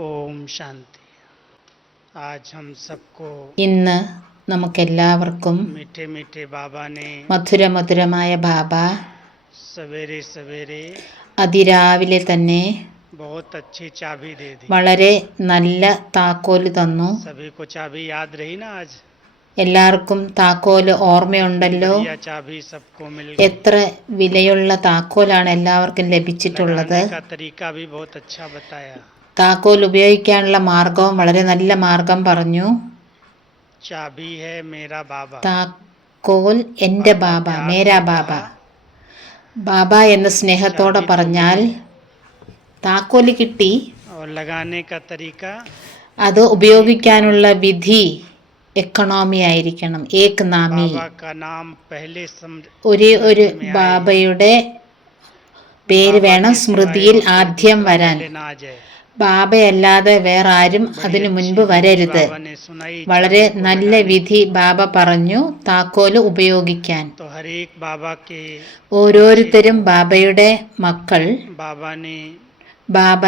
ഓം ശാന്തി. ഇന്ന് നമുക്കെല്ലാവർക്കും മധുരമധുരമായ ബാബ അതിരാവിലെ തന്നെ വളരെ നല്ല താക്കോല് തന്നു. എല്ലാവർക്കും താക്കോല് ഓർമ്മയുണ്ടല്ലോ. എത്ര വിലയുള്ള താക്കോലാണ് എല്ലാവർക്കും ലഭിച്ചിട്ടുള്ളത്. താക്കോൽ ഉപയോഗിക്കാനുള്ള മാർഗവും വളരെ നല്ല മാർഗം പറഞ്ഞു. താക്കോൽ എൻ്റെ ബാബ, മേരാ ബാബ. ബാബ എന്ന് സ്നേഹത്തോടെ പറഞ്ഞാൽ താക്കോല് കിട്ടി. അത് ഉപയോഗിക്കാനുള്ള വിധി എക്കണോമി ആയിരിക്കണം. ഏക് നാമി, ഒരേ ഒരു ബാബയുടെ പേര് വേണം സ്മൃതിയിൽ ആദ്യം വരാൻ. ബാബയല്ലാതെ വേറെ ആരും അതിനു മുൻപ് വരരുത്. വളരെ നല്ല വിധി ബാബ പറഞ്ഞു താക്കോല് ഉപയോഗിക്കാൻ. ഓരോരുത്തരും ബാബയുടെ മക്കൾ. ബാബ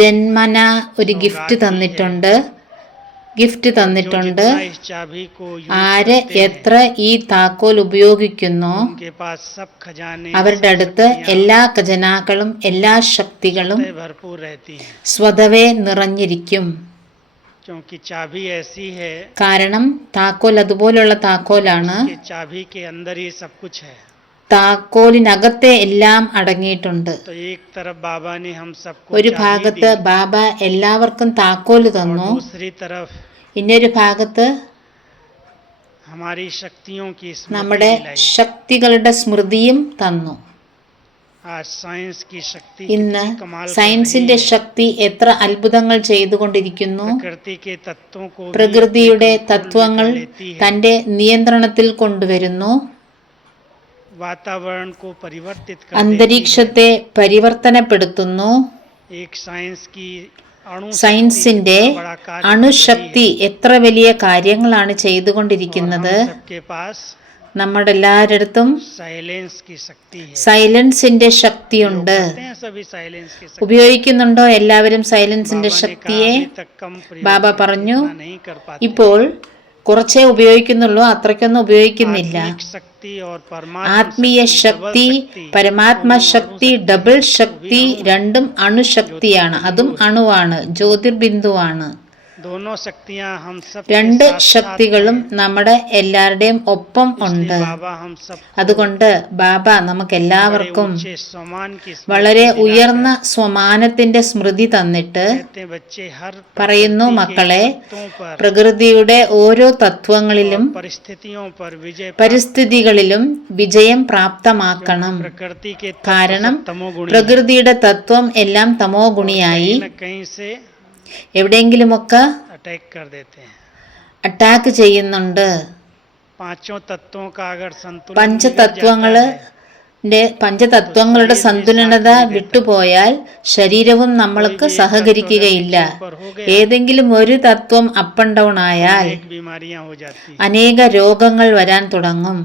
ജന്മന ഒരു ഗിഫ്റ്റ് തന്നിട്ടുണ്ട്. ആര് എത്ര ഈ താക്കോൽ ഉപയോഗിക്കുന്നോ അവരുടെ അടുത്ത് എല്ലാ ഖജനാക്കളും എല്ലാ ശക്തികളും സ്വതവേ നിറഞ്ഞിരിക്കും. കാരണം താക്കോൽ അതുപോലുള്ള താക്കോലാണ്. താക്കോലിനകത്തെ എല്ലാം അടങ്ങിയിട്ടുണ്ട്. ഒരു ഭാഗത്ത് ബാബ എല്ലാവർക്കും താക്കോല് തന്നു, ഇന്നൊരു ഭാഗത്ത് നമ്മുടെ ശക്തികളുടെ സ്മൃതിയും തന്നു. ഇന്ന് സയൻസിന്റെ ശക്തി എത്ര അത്ഭുതങ്ങൾ ചെയ്തുകൊണ്ടിരിക്കുന്നു. പ്രകൃതിയുടെ തത്വങ്ങൾ തന്റെ നിയന്ത്രണത്തിൽ കൊണ്ടുവരുന്നു. അന്തരീക്ഷത്തെ പരിവർത്തനപ്പെടുത്തുന്നു. സയൻസിന്റെ അണുശക്തി എത്ര വലിയ കാര്യങ്ങളാണ് ചെയ്തുകൊണ്ടിരിക്കുന്നത്. നമ്മുടെ എല്ലാവരിടത്തും സൈലൻസിന്റെ ശക്തിയുണ്ട്. ഉപയോഗിക്കുന്നുണ്ടോ എല്ലാവരും സൈലൻസിന്റെ ശക്തിയെ? ബാബ പറഞ്ഞു ഇപ്പോൾ കുറച്ചേ ഉപയോഗിക്കുന്നുള്ളൂ, അത്രയ്ക്കൊന്നും ഉപയോഗിക്കുന്നില്ല. ആത്മീയ ശക്തി, പരമാത്മശക്തി, ഡബിൾ ശക്തി രണ്ടും അണുശക്തിയാണ്. അതും അണുവാണ്, ജ്യോതിർബിന്ദുവാണ്. രണ്ട് ശക്തികളും നമ്മുടെ എല്ലാവരുടെയും ഒപ്പം ഉണ്ട്. അതുകൊണ്ട് ബാബ നമുക്കെല്ലാവർക്കും വളരെ ഉയർന്ന സ്വമാനത്തിന്റെ സ്മൃതി തന്നിട്ട് പറയുന്നു, മക്കളെ പ്രകൃതിയുടെ ഓരോ തത്വങ്ങളിലും പരിസ്ഥിതികളിലും വിജയം പ്രാപ്തമാക്കണം. കാരണം പ്രകൃതിയുടെ തത്വം എല്ലാം തമോ ഗുണിയായി എവിടെയെങ്കിലുമൊക്കെ അറ്റാക്ക് ചെയ്യുന്നുണ്ട്. പഞ്ചതത്വങ്ങളുടെ സന്തുലനത വിട്ടുപോയാൽ ശരീരവും നമ്മൾക്ക് സഹകരിക്കുകയില്ല. ഏതെങ്കിലും ഒരു തത്വം അപ്പ് ആൻഡ് ഡൗൺ ആയാൽ അനേക രോഗങ്ങൾ വരാൻ തുടങ്ങും.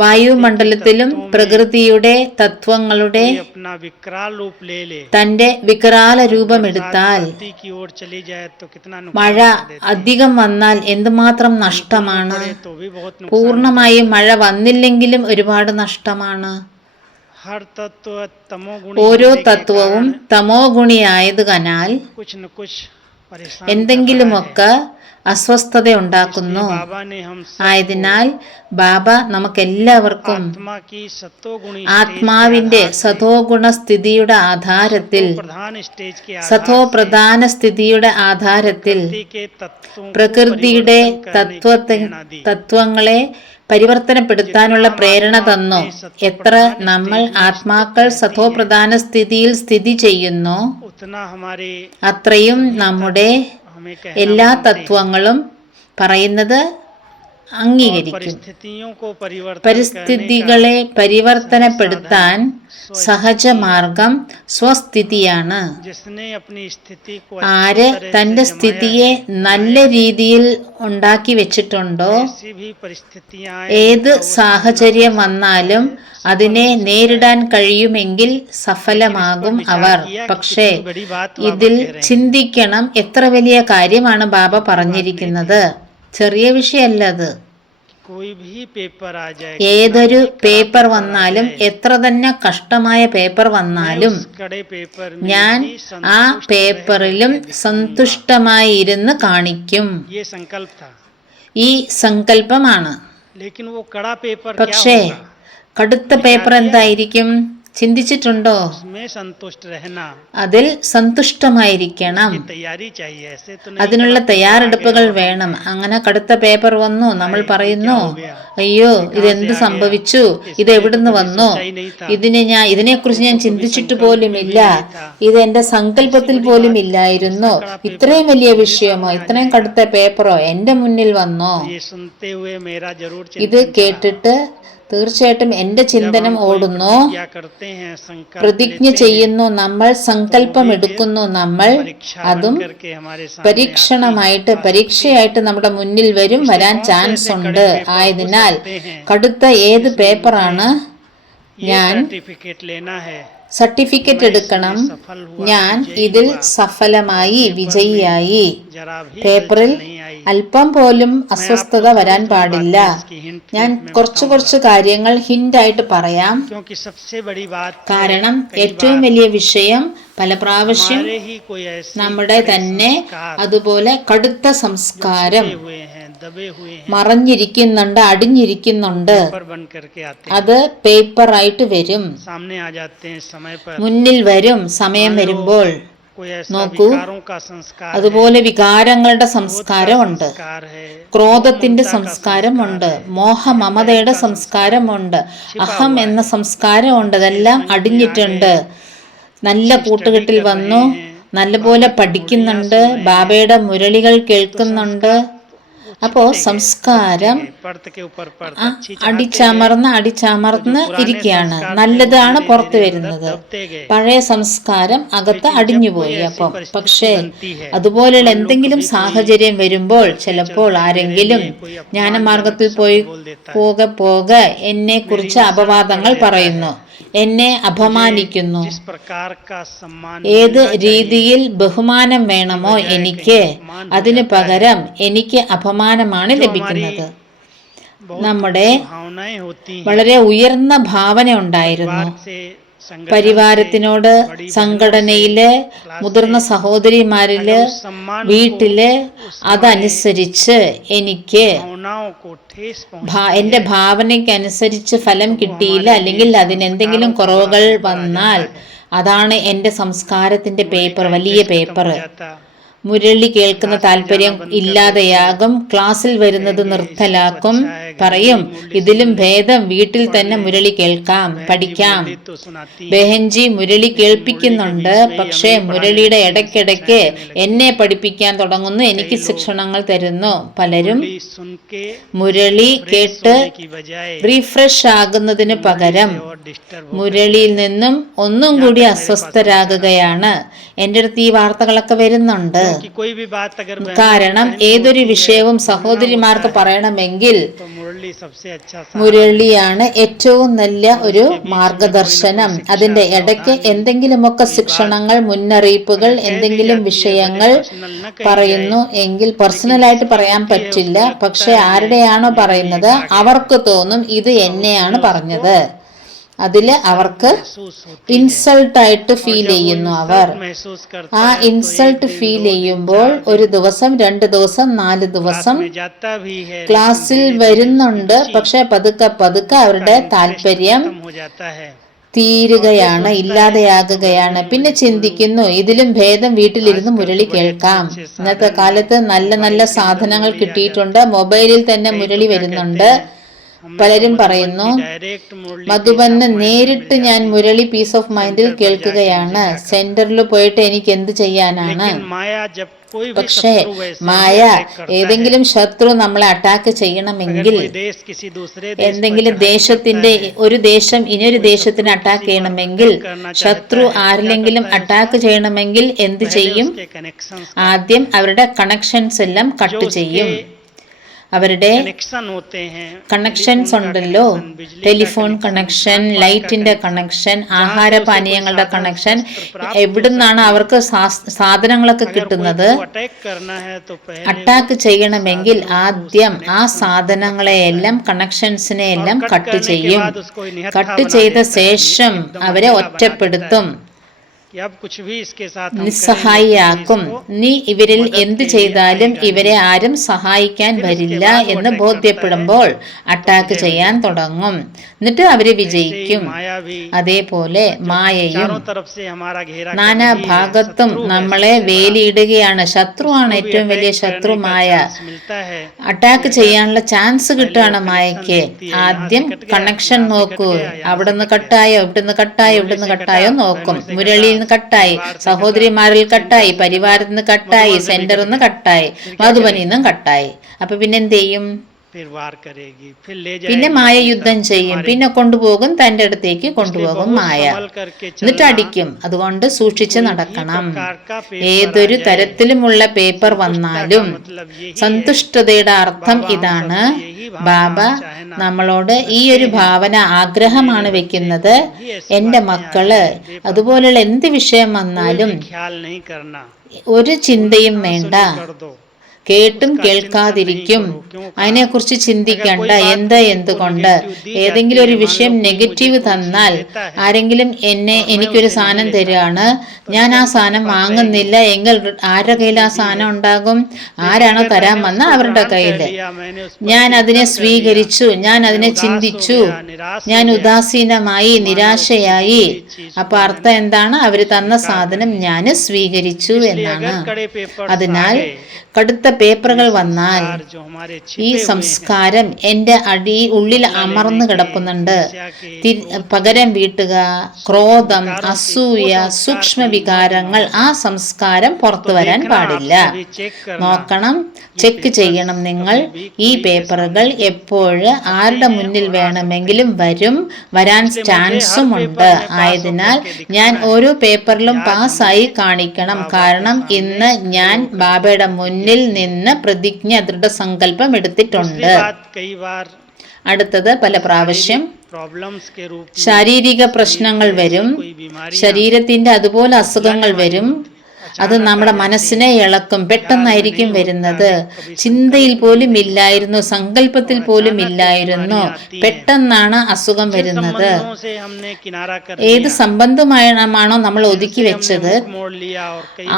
വായുമണ്ഡലത്തിലും പ്രകൃതിയുടെ തത്വങ്ങളുടെ തന്റെ വികരാല രൂപമെടുത്താൽ മഴ അധികം വന്നാൽ എന്തുമാത്രം നഷ്ടമാണ്. പൂർണ്ണമായും മഴ വന്നില്ലെങ്കിലും ഒരുപാട് നഷ്ടമാണ്. ഓരോ തത്വവും തമോ ഗുണിയായതിനാൽ എന്തെങ്കിലുമൊക്കെ അസ്വസ്ഥത ഉണ്ടാക്കുന്നു. ആയതിനാൽ ബാബ നമുക്കെല്ലാവർക്കും ആത്മാവിന്റെ സതോഗുണ സ്ഥിതിയുടെ ആധാരത്തിൽ, സതോ പ്രധാന സ്ഥിതിയുടെ ആധാരത്തിൽ പ്രകൃതിയുടെ തത്വങ്ങളെ പരിവർത്തനപ്പെടുത്താനുള്ള പ്രേരണ തന്നു. എത്ര നമ്മൾ ആത്മാക്കൾ സതോ പ്രധാന സ്ഥിതിയിൽ സ്ഥിതി ചെയ്യുന്നു, അത്രയും നമ്മുടെ എല്ലാ തത്വങ്ങളും പറയുന്നത് അംഗീകരിക്കും. പരിസ്ഥിതികളെ പരിവർത്തനപ്പെടുത്താൻ സഹജമാർഗം സ്വസ്ഥിതിയാണ്. जिसने अपनी स्थिति को ആര് തന്റെ സ്ഥിതിയെ നല്ല രീതിയിൽ ഉണ്ടാക്കി വെച്ചിട്ടുണ്ടോ, ऐसी भी परिस्थितियां ഏത് സാഹചര്യം വന്നാലും അതിനെ നേരിടാൻ കഴിയുമെങ്കിൽ സഫലമാകും അവർ. പക്ഷേ ഇതിൽ ചിന്തിക്കണം, എത്ര വലിയ കാര്യമാണ് ബാബ പറഞ്ഞിരിക്കുന്നത്. ചെറിയ വിഷയമല്ലത്. कोई भी पेपर आ जाए, ഏതൊരു പേപ്പർ വന്നാലും, എത്ര തന്നെ കഷ്ടമായ പേപ്പർ വന്നാലും कड़े पेपर ഞാൻ ആ പേപ്പറിലും സന്തുഷ്ടമായിരുന്ന് കാണിക്കും. ये संकल्प था, ഈ സങ്കല്പമാണ്. लेकिन वो कड़ा पेपर പക്ഷേ കടുത്ത പേപ്പർ എന്തായിരിക്കും? ചിന്തിച്ചിട്ടുണ്ടോ? में संतुष्ट रहना, അതിൽ സന്തുഷ്ടമായിരിക്കണം. तैयारी चाहिए, ऐसे तो അതിനുള്ള തയ്യാറെടുപ്പുകൾ വേണം. അങ്ങനെ കടുത്ത പേപ്പർ വന്നു, നമ്മൾ പറയുന്നു, അയ്യോ ഇതെന്ത് സംഭവിച്ചു, ഇത് എവിടുന്ന് വന്നു, ഇതിനെക്കുറിച്ച് ഞാൻ ചിന്തിച്ചിട്ട് പോലുമില്ല, ഇത് എന്റെ സങ്കല്പത്തിൽ പോലും ഇല്ലായിരുന്നു, ഇത്രയും വലിയ വിഷയമോ, ഇത്രയും കടുത്ത പേപ്പറോ എന്റെ മുന്നിൽ വന്നോ. ये सुनते हुए मेरा जरूर ഇത് കേട്ടിട്ട് തീർച്ചയായിട്ടും എന്റെ ചിന്തനം ഓടുന്നു. क्या करते हैं, संकल्प പ്രതിജ്ഞ ചെയ്യുന്നു നമ്മൾ, സങ്കല്പം എടുക്കുന്നു നമ്മൾ, അതും करके हमारे सामने പരീക്ഷണമായിട്ട്, പരീക്ഷയായിട്ട് നമ്മുടെ മുന്നിൽ വരാൻ ചാൻസ് ഉണ്ട്. ആയതിനാൽ കടുത്ത ഏത് പേപ്പറാണ്, ഞാൻ सर्टिफिकेट लेना है, സർട്ടിഫിക്കറ്റ് എടുക്കണം, ഞാൻ ഇതിൽ സഫലമായി വിജയിയായി. जरा भी പേപ്പറിൽ അല്പം പോലും അസ്വസ്ഥത വരാൻ പാടില്ല. ഞാൻ കുറച്ച് കാര്യങ്ങൾ ഹിന്റായിട്ട് പറയാം. क्योंकि सबसे बड़ी बात കാരണം ഏറ്റവും വലിയ വിഷയം പല പ്രാവശ്യം हमारे ही कोई ऐसे നമ്മുടെ തന്നെ അതുപോലെ കടുത്ത സംസ്കാരം हुए हैं, दबे हुए हैं, മറഞ്ഞിരിക്കുന്നുണ്ട്, അടിഞ്ഞിരിക്കുന്നുണ്ട്. पर बन करके आते അത് പേപ്പറായിട്ട് വരും, हैं, सामने आ जाते हैं समय पर। മുന്നിൽ വരും. സമയം വരുമ്പോൾ कोई ऐसा നോക്കൂ, विकारों का संस्कार അതുപോലെ വികാരങ്ങളുടെ സംസ്കാരമുണ്ട്, संस्कार है, ക്രോധത്തിന്റെ സംസ്കാരമുണ്ട്, മോഹമമതയുടെ സംസ്കാരമുണ്ട്, അഹം എന്ന സംസ്കാരമുണ്ട്. അതെല്ലാം അടിഞ്ഞിട്ടുണ്ട്. നല്ല കൂട്ടുകെട്ടിൽ വന്നു, നല്ലപോലെ പഠിക്കുന്നുണ്ട്, ബാബയുടെ മുരളികൾ കേൾക്കുന്നുണ്ട്. അപ്പോ സംസ്കാരം पर्त के ऊपर पर्त, അടിച്ചമർന്ന് ഇരിക്കുകയാണ്. നല്ലതാണ് പുറത്തു വരുന്നത്. പഴയ സംസ്കാരം അകത്ത് അടിഞ്ഞുപോയി. അപ്പം പക്ഷേ അതുപോലെയുള്ള എന്തെങ്കിലും സാഹചര്യം വരുമ്പോൾ ചിലപ്പോൾ ആരെങ്കിലും ജ്ഞാനമാർഗത്തിൽ പോകെ എന്നെ കുറിച്ച് അപവാദങ്ങൾ പറയുന്നു, എന്നെ അപമാനിക്കുന്നു. जिस प्रकार का सम्मान ഏത് രീതിയിൽ ബഹുമാനം വേണമോ എനിക്ക്, അതിനു പകരം എനിക്ക് അപമാനമാണ് ലഭിക്കുന്നത്. നമ്മുടെ भावनाएं होती हैं, വളരെ ഉയർന്ന ഭാവന ഉണ്ടായിരുന്നു. से संगठन പരിവാരത്തിനോട്, സംഘടനയില്, മുതിർന്ന സഹോദരിമാരില്, വീട്ടില് അതനുസരിച്ച് എനിക്ക് भावनाओं को ठेस पहुंच എന്റെ ഭാവനയ്ക്ക് അനുസരിച്ച് ഫലം കിട്ടിയില്ല, അല്ലെങ്കിൽ അതിനെന്തെങ്കിലും കുറവുകൾ വന്നാൽ അതാണ് എന്റെ സംസ്കാരത്തിന്റെ പേപ്പർ, വലിയ പേപ്പർ. जाता, മുരളി കേൾക്കുന്ന താല്പര്യം ഇല്ലാതെയാകും, ക്ലാസ്സിൽ വരുന്നത് നിർത്തലാക്കും, പറയും ഇതിലും ഭേദം വീട്ടിൽ തന്നെ മുരളി കേൾക്കാം, പഠിക്കാം. तो सुनाती ബെഹൻജി മുരളി കേൾപ്പിക്കുന്നുണ്ട്, പക്ഷേ മുരളിയുടെ ഇടയ്ക്കിടയ്ക്ക് എന്നെ പഠിപ്പിക്കാൻ തുടങ്ങുന്നു, എനിക്ക് ശിക്ഷണങ്ങൾ തരുന്നു. പലരും सुन के മുരളി കേട്ട് की बजाय റീഫ്രഷ് ആകുന്നതിന് പകരം और डिस्टर्ब മുരളിയിൽ നിന്നും ഒന്നും കൂടി അസ്വസ്ഥരാകുകയാണ്. എൻ്റെ അടുത്ത് ഈ വാർത്തകളൊക്കെ വരുന്നുണ്ട്. कि कोई भी बात अगर കാരണം ഏതൊരു വിഷയവും സഹോദരിമാർക്ക് പറയണമെങ്കിൽ तो मुरली सबसे अच्छा മുരളിയാണ് ഏറ്റവും നല്ല ഒരു മാർഗദർശനം. അതിന്റെ ഇടയ്ക്ക് എന്തെങ്കിലുമൊക്കെ ശിക്ഷണങ്ങൾ, മുന്നറിയിപ്പുകൾ, എന്തെങ്കിലും വിഷയങ്ങൾ പറയുന്നു എങ്കിൽ പേഴ്സണലായിട്ട് പറയാൻ പറ്റില്ല. പക്ഷെ ആരുടെയാണോ പറയുന്നത് അവർക്ക് തോന്നും ഇത് എന്നെയാണ് പറഞ്ഞത്. അതില് അവർക്ക് ഇൻസൾട്ടായിട്ട് ഫീൽ ചെയ്യുന്നു. അവർ महसूस करता ആ ഇൻസൾട്ട് ഫീൽ ചെയ്യുമ്പോൾ 1 ദിവസം, 2 ദിവസം, 4 ദിവസം में जाता भी है, ക്ലാസ്സിൽ വരുന്നുണ്ട്. പക്ഷെ പതുക്കെ അവരുടെ താല്പര്യം हो जाता है, തീരുകയാണ്, ഇല്ലാതെയാകുകയാണ്. പിന്നെ ചിന്തിക്കുന്നു ഇതിലും ഭേദം വീട്ടിലിരുന്ന് മുരളി കേൾക്കാം. ഇന്നത്തെ കാലത്ത് നല്ല നല്ല സാധനങ്ങൾ കിട്ടിയിട്ടുണ്ട്, മൊബൈലിൽ തന്നെ മുരളി വരുന്നുണ്ട്. പലരും പറയുന്നു, മധുബന് നേരിട്ട് ഞാൻ മുരളി പീസ് ഓഫ് മൈൻഡിൽ കേൾക്കുകയാണ്, സെന്ററിൽ പോയിട്ട് എനിക്ക് എന്ത് ചെയ്യാനാണ്? പക്ഷേ മായ ഏതെങ്കിലും ശത്രു നമ്മളെ അറ്റാക്ക് ചെയ്യണമെങ്കിൽ, എന്തെങ്കിലും ഒരു ദേശം ഇനിയൊരു ദേശത്തിന് അറ്റാക്ക് ചെയ്യണമെങ്കിൽ, ശത്രു ആരിലെങ്കിലും അറ്റാക്ക് ചെയ്യണമെങ്കിൽ എന്ത് ചെയ്യും? ആദ്യം അവരുടെ കണക്ഷൻസ് എല്ലാം കട്ട് ചെയ്യും. അവരുടെ കണക്ഷൻസ് ഉണ്ടല്ലോ, ടെലിഫോൺ കണക്ഷൻ, ലൈറ്റിന്റെ കണക്ഷൻ, ആഹാരപാനീയങ്ങളുടെ കണക്ഷൻ, എവിടുന്നാണ് അവർക്ക് സാധനങ്ങളൊക്കെ കിട്ടുന്നത്? അറ്റാക്ക് ചെയ്യണമെങ്കിൽ ആദ്യം ആ സാധനങ്ങളെയെല്ലാം, കണക്ഷൻസിനെ എല്ലാം കട്ട് ചെയ്യും. കട്ട് ചെയ്ത ശേഷം അവരെ ഒറ്റപ്പെടുത്തും, നിസ്സഹായിയാക്കും. നീ ഇവരിൽ എന്ത് ചെയ്താലും ഇവരെ ആരും സഹായിക്കാൻ വരില്ല എന്ന് ബോധ്യപ്പെടുമ്പോൾ അറ്റാക്ക് ചെയ്യാൻ തുടങ്ങും. എന്നിട്ട് അവര് വിജയിക്കും. അതേപോലെ മായയും നാനാഭാഗത്തും നമ്മളെ വേലിയിടുകയാണ്. ശത്രുവാണ് ഏറ്റവും വലിയ ശത്രു മായ. അറ്റാക്ക് ചെയ്യാനുള്ള ചാൻസ് കിട്ടുകയാണ് മായയ്ക്ക്. ആദ്യം കണക്ഷൻ നോക്കൂ, അവിടുന്ന് കട്ടായോ, ഇവിടുന്ന് കട്ടായോ, ഇവിടുന്ന് കട്ടായോ നോക്കും. മുരളിയിൽ കട്ടായി, സഹോദരിമാരിൽ കട്ടായി, പരിവാരത്തിൽ നിന്ന് കട്ടായി, സെന്ററിൽ നിന്ന് കട്ടായി, മധുബനിൽ നിന്നും കട്ടായി. അപ്പൊ പിന്നെ എന്ത് ചെയ്യും? പിന്നെ മായ യുദ്ധം ചെയ്യും. പിന്നെ കൊണ്ടുപോകും, തന്റെ അടുത്തേക്ക് കൊണ്ടുപോകും മായ, എന്നിട്ട് അടിക്കും. അതുകൊണ്ട് സൂക്ഷിച്ച് നടക്കണം. ഏതൊരു തരത്തിലുമുള്ള പേപ്പർ വന്നാലും സന്തുഷ്ടതയുടെ അർത്ഥം ഇതാണ്. ബാബ നമ്മളോട് ഈ ഒരു ഭാവന, ആഗ്രഹമാണ് വെക്കുന്നത്. എന്റെ മക്കള് അതുപോലുള്ള എന്ത് വിഷയം വന്നാലും ഒരു ചിന്തയും വേണ്ട, കേട്ടും കേൾക്കാതിരിക്കും, അതിനെക്കുറിച്ച് ചിന്തിക്കണ്ട. എന്തുകൊണ്ട് ഏതെങ്കിലും ഒരു വിഷയം നെഗറ്റീവ് തന്നാൽ, ആരെങ്കിലും എനിക്കൊരു സാധനം തരികയാണ്, ഞാൻ ആ സാധനം വാങ്ങുന്നില്ല എങ്കിൽ ആരുടെ കയ്യിൽ ആ സാധനം ഉണ്ടാകും? ആരാണോ തരാൻ വന്ന അവരുടെ കയ്യിൽ. ഞാൻ അതിനെ സ്വീകരിച്ചു, ഞാൻ അതിനെ ചിന്തിച്ചു, ഞാൻ ഉദാസീനമായി, നിരാശയായി. അപ്പൊ അർത്ഥം എന്താണ്? അവര് തന്ന സാധനം ഞാൻ സ്വീകരിച്ചു എന്നാണ്. അതിനാൽ കടുത്ത പേപ്പറുകൾ വന്നാൽ ഈ സംസ്കാരം എന്റെ ഉള്ളിൽ അമർന്നു കിടക്കുന്നുണ്ട്. പകരം വീട്ടുക, ക്രോധം, അസൂയ, സൂക്ഷ്മ വികാരങ്ങൾ, ആ സംസ്കാരം പുറത്തു വരാൻ പാടില്ല. നോക്കണം, ചെക്ക് ചെയ്യണം നിങ്ങൾ. ഈ പേപ്പറുകൾ എപ്പോഴും ആരുടെ മുന്നിൽ വേണമെങ്കിലും വരാൻ ചാൻസും ഉണ്ട്. ആയതിനാൽ ഞാൻ ഓരോ പേപ്പറിലും പാസ്സായി കാണിക്കണം. കാരണം ഇന്ന് ഞാൻ ബാബയുടെ മുന്നിൽ നിന്ന് പ്രതിജ്ഞ, ദൃഢസങ്കല്പം എടുത്തിട്ടുണ്ട്. അടുത്തത് പല പ്രാവശ്യം ശാരീരിക പ്രശ്നങ്ങൾ വരും, ശരീരത്തിന്റെ അതുപോലെ അസുഖങ്ങൾ വരും. അത് നമ്മുടെ മനസ്സിനെ ഇളക്കും. പെട്ടെന്നായിരിക്കും വരുന്നത്. ചിന്തയിൽ പോലും ഇല്ലായിരുന്നു, സങ്കല്പത്തിൽ പോലും ഇല്ലായിരുന്നു. പെട്ടെന്നാണ് അസുഖം വരുന്നത്. ഏത് സംബന്ധമാണോ നമ്മൾ ഒതുക്കി വെച്ചത്,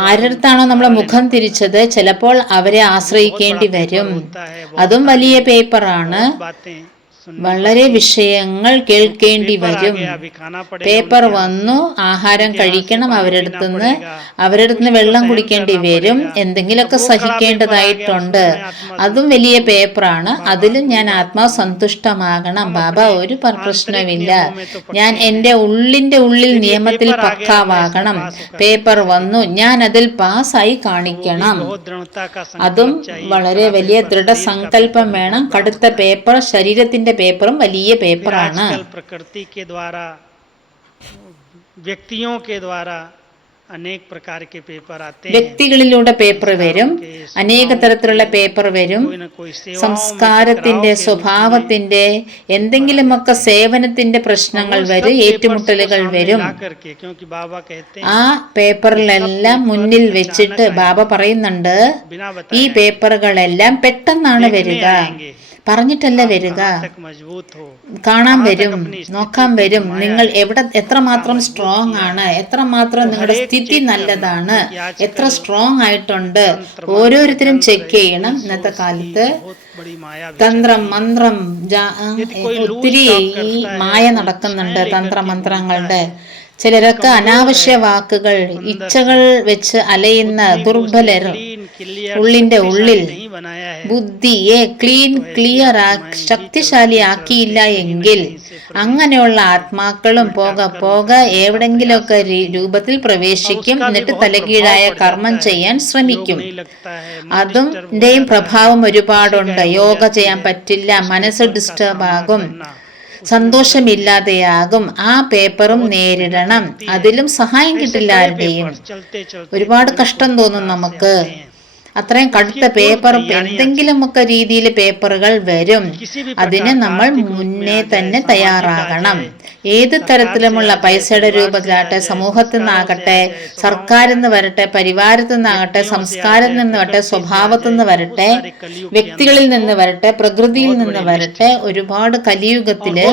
ആരടുത്താണോ നമ്മളെ മുഖം തിരിച്ചത്, ചിലപ്പോൾ അവരെ ആശ്രയിക്കേണ്ടി വരും. അതും വലിയ പേപ്പറാണ്. വളരെ വിഷയങ്ങൾ കേൾക്കേണ്ടി വരും. പേപ്പർ വന്നു, ആഹാരം കഴിക്കണം, അവരടുത്തുനിന്ന് വെള്ളം കുടിക്കേണ്ടി വരും, എന്തെങ്കിലുമൊക്കെ സഹിക്കേണ്ടതായിട്ടുണ്ട്. അതും വലിയ പേപ്പറാണ്. അതിലും ഞാൻ ആത്മാസന്തുഷ്ടമാകണം. ബാബ ഒരു പ്രശ്നമില്ല, ഞാൻ എൻ്റെ ഉള്ളിൽ നിയമത്തിൽ പക്കാവാകണം. പേപ്പർ വന്നു, ഞാൻ അതിൽ പാസ്സായി കാണിക്കണം. അതും വളരെ വലിയ ദൃഢസങ്കല്പം വേണം. കടുത്ത പേപ്പർ, ശരീരത്തിന്റെ പേപ്പറും വലിയ പേപ്പറാണ്. വ്യക്തികളിലൂടെ പേപ്പർ വരും, അനേക തരത്തിലുള്ള പേപ്പർ വരും. സംസ്കാരത്തിന്റെ, സ്വഭാവത്തിന്റെ, എന്തെങ്കിലുമൊക്കെ സേവനത്തിന്റെ പ്രശ്നങ്ങൾ വരും, ഏറ്റുമുട്ടലുകൾ വരും. ആ പേപ്പറിലെല്ലാം മുന്നിൽ വെച്ചിട്ട് ബാബ പറയുന്നുണ്ട്, ഈ പേപ്പറുകളെല്ലാം പെട്ടെന്നാണ് വരിക, പറഞ്ഞിട്ടല്ല വരിക. കാണാൻ വരും, നോക്കാൻ വരും. നിങ്ങൾ എത്രമാത്രം സ്ട്രോങ് ആണ്, എത്രമാത്രം നിങ്ങളുടെ സ്ഥിതി നല്ലതാണ്, എത്ര സ്ട്രോങ് ആയിട്ടുണ്ട്, ഓരോരുത്തരും ചെക്ക് ചെയ്യണം. ഇന്നത്തെ കാലത്ത് തന്ത്രം, മന്ത്രം, ഒത്തിരി ഈ മായ നടക്കുന്നുണ്ട്. തന്ത്രമന്ത്രങ്ങളുടെ ചിലരൊക്കെ അനാവശ്യ വാക്കുകൾ, ഇച്ഛകൾ വെച്ച് അലയുന്ന ദുർബലർ, ഉള്ളിന്റെ ഉള്ളിൽ ബുദ്ധിയെ ക്ലിയർ ശക്തിശാലിയാക്കിയില്ല എങ്കിൽ അങ്ങനെയുള്ള ആത്മാക്കളും പോകെ എവിടെങ്കിലുമൊക്കെ രൂപത്തിൽ പ്രവേശിക്കും. എന്നിട്ട് തലകീഴായ കർമ്മം ചെയ്യാൻ ശ്രമിക്കും. അതിന്റെയും പ്രഭാവം ഒരുപാടുണ്ട്. യോഗ ചെയ്യാൻ പറ്റില്ല, മനസ്സ് ഡിസ്റ്റർബ് ആകും, സന്തോഷമില്ലാതെയാകും. ആ പേപ്പറും നേരിടണം. അതിലും സഹായം കിട്ടില്ല ആരുടെയും. ഒരുപാട് കഷ്ടം തോന്നും നമുക്ക്. അത്രയും കടുത്ത പേപ്പർ, എന്തെങ്കിലുമൊക്കെ രീതിയിൽ പേപ്പറുകൾ വരും. അതിന് നമ്മൾ മുന്നേ തന്നെ തയ്യാറാകണം. ഏത് തരത്തിലുമുള്ള പൈസയുടെ രൂപത്തിലാകട്ടെ, സമൂഹത്തിൽ നിന്നാകട്ടെ, സർക്കാരിൽ നിന്ന് വരട്ടെ, പരിവാരത്തിൽ നിന്നാകട്ടെ, സംസ്കാരത്തിൽ നിന്ന് വരട്ടെ, സ്വഭാവത്തിൽ നിന്ന് വരട്ടെ, വ്യക്തികളിൽ നിന്ന് വരട്ടെ, പ്രകൃതിയിൽ നിന്ന് വരട്ടെ, ഒരുപാട് കലിയുഗത്തില്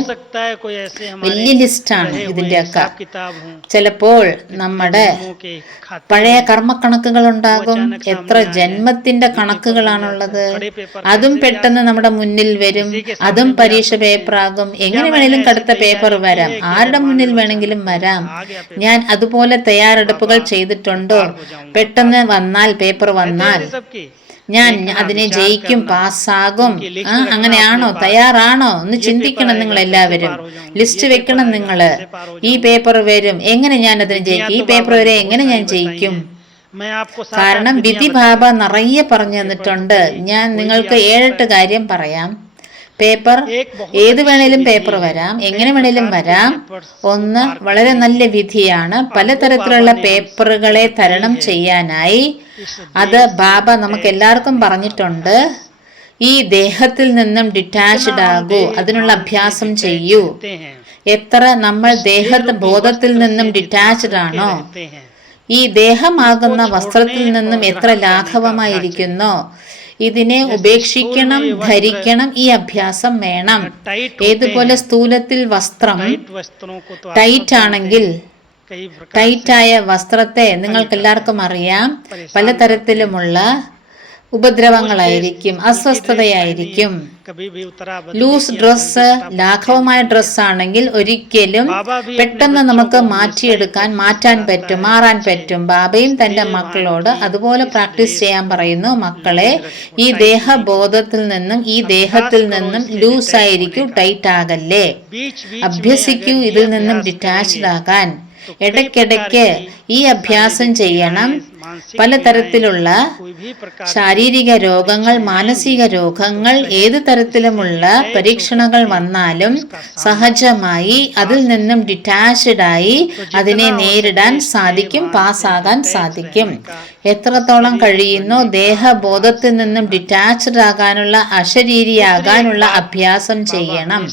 വലിയ ലിസ്റ്റാണ് ഇതിന്റെയൊക്കെ. ചിലപ്പോൾ നമ്മുടെ പഴയ കർമ്മക്കണക്കുകൾ ഉണ്ടാകും. എത്ര ജന്മത്തിന്റെ കണക്കുകളാണുള്ളത്. അതും പെട്ടെന്ന് നമ്മുടെ മുന്നിൽ വരും. അതും പരീക്ഷ പേപ്പറാകും. എങ്ങനെ വേണേലും കടുത്ത പേപ്പർ വരാം. ആരുടെ മുന്നിൽ വേണമെങ്കിലും വരാം. ഞാൻ അതുപോലെ തയ്യാറെടുപ്പുകൾ ചെയ്തിട്ടുണ്ടോ? പെട്ടെന്ന് പേപ്പർ വന്നാൽ ഞാൻ അതിനെ ജയിക്കും, പാസ്സാകും. അങ്ങനെയാണോ? തയ്യാറാണോ? ഒന്ന് ചിന്തിക്കണം നിങ്ങൾ എല്ലാവരും. ലിസ്റ്റ് വെക്കണം നിങ്ങള്. ഈ പേപ്പർ വരും, എങ്ങനെ ഞാൻ അതിനെ ജയിക്കും? ഈ പേപ്പർ വരെ എങ്ങനെ ഞാൻ ജയിക്കും? കാരണം വിധി ബാബ നിറയെ പറഞ്ഞു തന്നിട്ടുണ്ട്. ഞാൻ നിങ്ങൾക്ക് 7-8 കാര്യം പറയാം. പേപ്പർ ഏത് വേണേലും പേപ്പർ വരാം, എങ്ങനെ വേണേലും വരാം. ഒന്ന് വളരെ നല്ല വിധിയാണ് പലതരത്തിലുള്ള പേപ്പറുകളെ തരണം ചെയ്യാനായി. അത് ബാബ നമുക്ക് എല്ലാവർക്കും പറഞ്ഞിട്ടുണ്ട്. ഈ ദേഹത്തിൽ നിന്നും ഡിറ്റാച്ച്ഡ് ആകൂ, അതിനുള്ള അഭ്യാസം ചെയ്യൂ. എത്ര നമ്മൾ ബോധത്തിൽ നിന്നും ഡിറ്റാച്ച്ഡ് ആണോ, ഈ ദേഹമാകുന്ന വസ്ത്രത്തിൽ നിന്നും എത്ര ലാഘവമായിരിക്കുന്നോ, ഇതിനെ ഉപേക്ഷിക്കണം, ധരിക്കണം. ഈ അഭ്യാസം വേണം. ഏതുപോലെ സ്ഥൂലത്തിൽ വസ്ത്രം ടൈറ്റ് ആണെങ്കിൽ, ടൈറ്റായ വസ്ത്രത്തെ നിങ്ങൾക്ക് എല്ലാവർക്കും അറിയാം, പലതരത്തിലുമുള്ള ഉപദ്രവങ്ങളായിരിക്കും, അസ്വസ്ഥതയായിരിക്കും. ലൂസ് ഡ്രസ്സ്, ലാഘവമായ ഡ്രസ്സാണെങ്കിൽ ഒരിക്കലും പെട്ടെന്ന് നമുക്ക് മാറ്റാൻ മാറാൻ പറ്റും. ബാബയും തന്റെ മക്കളോട് അതുപോലെ പ്രാക്ടീസ് ചെയ്യാൻ പറയുന്നു. മക്കളെ, ഈ ദേഹബോധത്തിൽ നിന്നും ഈ ദേഹത്തിൽ നിന്നും ലൂസ് ആയിരിക്കൂ, ടൈറ്റ് ആകല്ലേ. അഭ്യസിക്കൂ ഇതിൽ നിന്നും ഡിറ്റാച്ച്ഡ് ആകാൻ. ഇടയ്ക്കിടയ്ക്ക് ഈ അഭ്യാസം ചെയ്യണം. പലതരത്തിലുള്ള ശാരീരിക രോഗങ്ങൾ, മാനസിക രോഗങ്ങൾ, ഏത് തരത്തിലുമുള്ള പരീക്ഷണങ്ങൾ വന്നാലും സഹജമായി അതിൽ നിന്നും ഡിറ്റാച്ച്ഡ് ആയി അതിനെ നേരിടാൻ സാധിക്കും, പാസ്സാകാൻ സാധിക്കും. എത്രത്തോളം കഴിയുന്നോ ദേഹബോധത്തിൽ നിന്നും ഡിറ്റാച്ച്ഡ് ആകാനുള്ള, അശരീരിയാകാനുള്ള അഭ്യാസം ചെയ്യണം.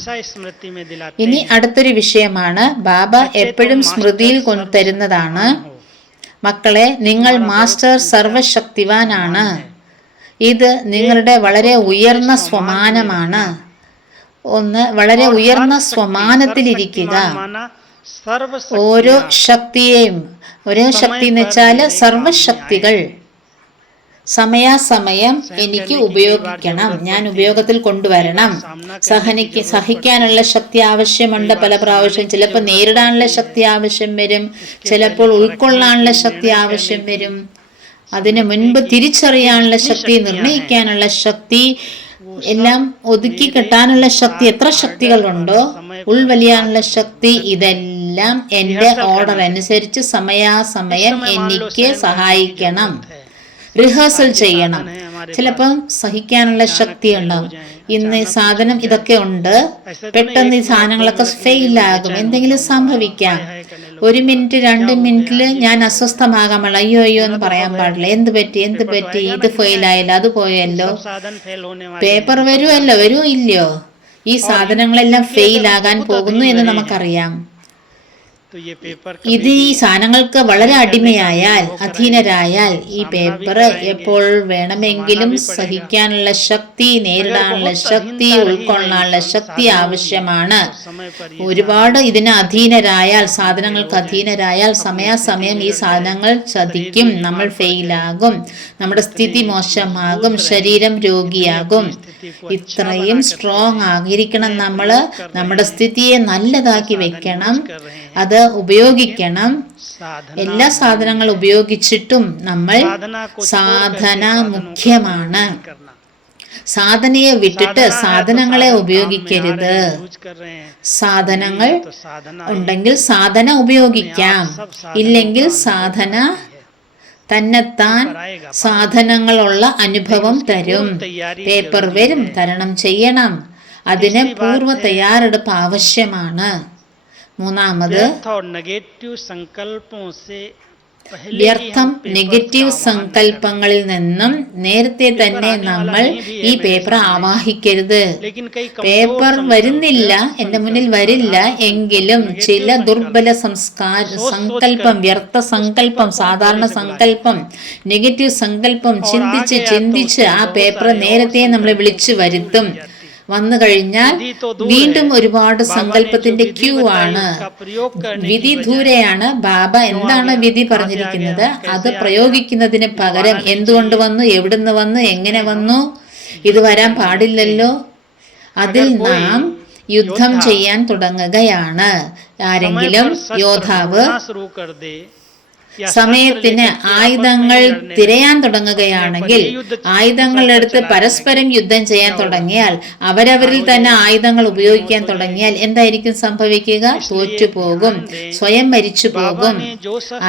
ഇനി അടുത്തൊരു വിഷയമാണ്. ബാബ എപ്പോഴും സ്മൃതിയിൽ തരുന്നതാണ്. മക്കളെ, നിങ്ങൾ മാസ്റ്റർ സർവശക്തിവാനാണ്. ഇത് നിങ്ങളുടെ വളരെ ഉയർന്ന സ്വമാനമാണ്. വളരെ ഉയർന്ന സ്വമാനത്തിലിരിക്കുക. ഓരോ ശക്തിയെയും, ഓരോ ശക്തി എന്ന് വെച്ചാൽ സർവശക്തികൾ സമയാസമയം എനിക്ക് ഉപയോഗിക്കണം, ഞാൻ ഉപയോഗത്തിൽ കൊണ്ടുവരണം. സഹിക്കാനുള്ള ശക്തി ആവശ്യമുണ്ട് പല പ്രാവശ്യം. ചിലപ്പോൾ നേരിടാനുള്ള ശക്തി ആവശ്യം വരും, ചിലപ്പോൾ ഉൾക്കൊള്ളാനുള്ള ശക്തി ആവശ്യം വരും. അതിനു മുൻപ് തിരിച്ചറിയാനുള്ള ശക്തി, നിർണയിക്കാനുള്ള ശക്തി, എല്ലാം ഒതുക്കി കെട്ടാനുള്ള ശക്തി, എത്ര ശക്തികളുണ്ടോ, ഉൾവലിയാനുള്ള ശക്തി, ഇതെല്ലാം എന്റെ ഓർഡർ അനുസരിച്ച് സമയാസമയം എനിക്ക് സഹായിക്കണം. റിഹേഴ്സൽ ചെയ്യണം. ചിലപ്പം സഹിക്കാനുള്ള ശക്തി ഉണ്ടാവും. ഇന്ന് സാധനം ഇതൊക്കെ ഉണ്ട്, പെട്ടെന്ന് ഈ സാധനങ്ങളൊക്കെ ഫെയിലാകും, എന്തെങ്കിലും സംഭവിക്കാം. 1 മിനിറ്റ് 2 മിനിറ്റിൽ ഞാൻ അസ്വസ്ഥമാകാൻ പാടില്ല. അയ്യോ എന്ന് പറയാൻ പാടില്ല. എന്ത് പറ്റി, ഇത് ഫെയിലായില്ല, അത് പോയല്ലോ. പേപ്പർ വരുമോ ഇല്ലയോ, ഈ സാധനങ്ങളെല്ലാം ഫെയിലാകാൻ പോകുന്നു എന്ന് നമുക്കറിയാം. ഇത് ഈ സാധനങ്ങൾക്ക് വളരെ അടിമയായാൽ, അധീനരായാൽ, ഈ പേപ്പർ എപ്പോൾ വേണമെങ്കിലും സഹിക്കാനുള്ള ശക്തി, നേരിടാനുള്ള ശക്തി, ഉൾക്കൊള്ളാനുള്ള ശക്തി ആവശ്യമാണ്. ഒരുപാട് ഇതിന് അധീനരായാൽ, സാധനങ്ങൾക്ക് അധീനരായാൽ സമയാസമയം ഈ സാധനങ്ങൾ ചതിക്കും, നമ്മൾ ഫെയിലാകും, നമ്മുടെ സ്ഥിതി മോശമാകും, ശരീരം രോഗിയാകും. ഇത്രയും സ്ട്രോങ് ആയിരിക്കണം നമ്മൾ. നമ്മുടെ സ്ഥിതിയെ നല്ലതാക്കി വെക്കണം, അത് ഉപയോഗിക്കണം. എല്ലാ സാധനങ്ങൾ ഉപയോഗിച്ചിട്ടും നമ്മൾ സാധന മുഖ്യമാണ്. സാധനയെ വിട്ടിട്ട് സാധനങ്ങളെ ഉപയോഗിക്കരുത്. സാധനങ്ങൾ ഉണ്ടെങ്കിൽ സാധന ഉപയോഗിക്കാം, ഇല്ലെങ്കിൽ സാധന തന്നെത്താൻ സാധനങ്ങളുള്ള അനുഭവം തരും. പേപ്പർ വരും, തരണം ചെയ്യണം. അതിന് പൂർവ്വ തയ്യാറെടുപ്പ് ആവശ്യമാണ്. മൂന്നാമത്, വ്യർത്ഥം നെഗറ്റീവ് സങ്കല്പങ്ങളിൽ നിന്നും നേരത്തെ തന്നെ നമ്മൾ ഈ പേപ്പർ ആവാഹിക്കരുത്. പേപ്പർ വരുന്നില്ല, എന്റെ മുന്നിൽ വരില്ല എങ്കിലും ചില ദുർബല സങ്കല്പം, വ്യർത്ഥ സങ്കല്പം, സാധാരണ സങ്കല്പം, നെഗറ്റീവ് സങ്കല്പം ചിന്തിച്ച് ആ പേപ്പർ നേരത്തെ നമ്മളെ വിളിച്ചു വരുത്തും. വന്നു കഴിഞ്ഞാൽ വീണ്ടും ഒരുപാട് സങ്കല്പത്തിന്റെ ക്യൂ ആണ്. വിധി ദൂരെയാണ്. ബാബ എന്താണ് വിധി പറഞ്ഞിരിക്കുന്നത് അത് പ്രയോഗിക്കുന്നതിന് പകരം എന്തുകൊണ്ട് വന്നു, എവിടുന്ന് വന്നു, എങ്ങനെ വന്നു, ഇത് വരാൻ പാടില്ലല്ലോ, അതിൽ നാം യുദ്ധം ചെയ്യാൻ തുടങ്ങുകയാണ്. ആരെങ്കിലും യോദ്ധാവ് സമയത്തിന് ആയുധങ്ങൾ തിരയാൻ തുടങ്ങുകയാണെങ്കിൽ, ആയുധങ്ങളെടുത്ത് പരസ്പരം യുദ്ധം ചെയ്യാൻ തുടങ്ങിയാൽ, അവരവരിൽ തന്നെ ആയുധങ്ങൾ ഉപയോഗിക്കാൻ തുടങ്ങിയാൽ എന്തായിരിക്കും സംഭവിക്കുക? തോറ്റുപോകും, സ്വയം മരിച്ചു പോകും.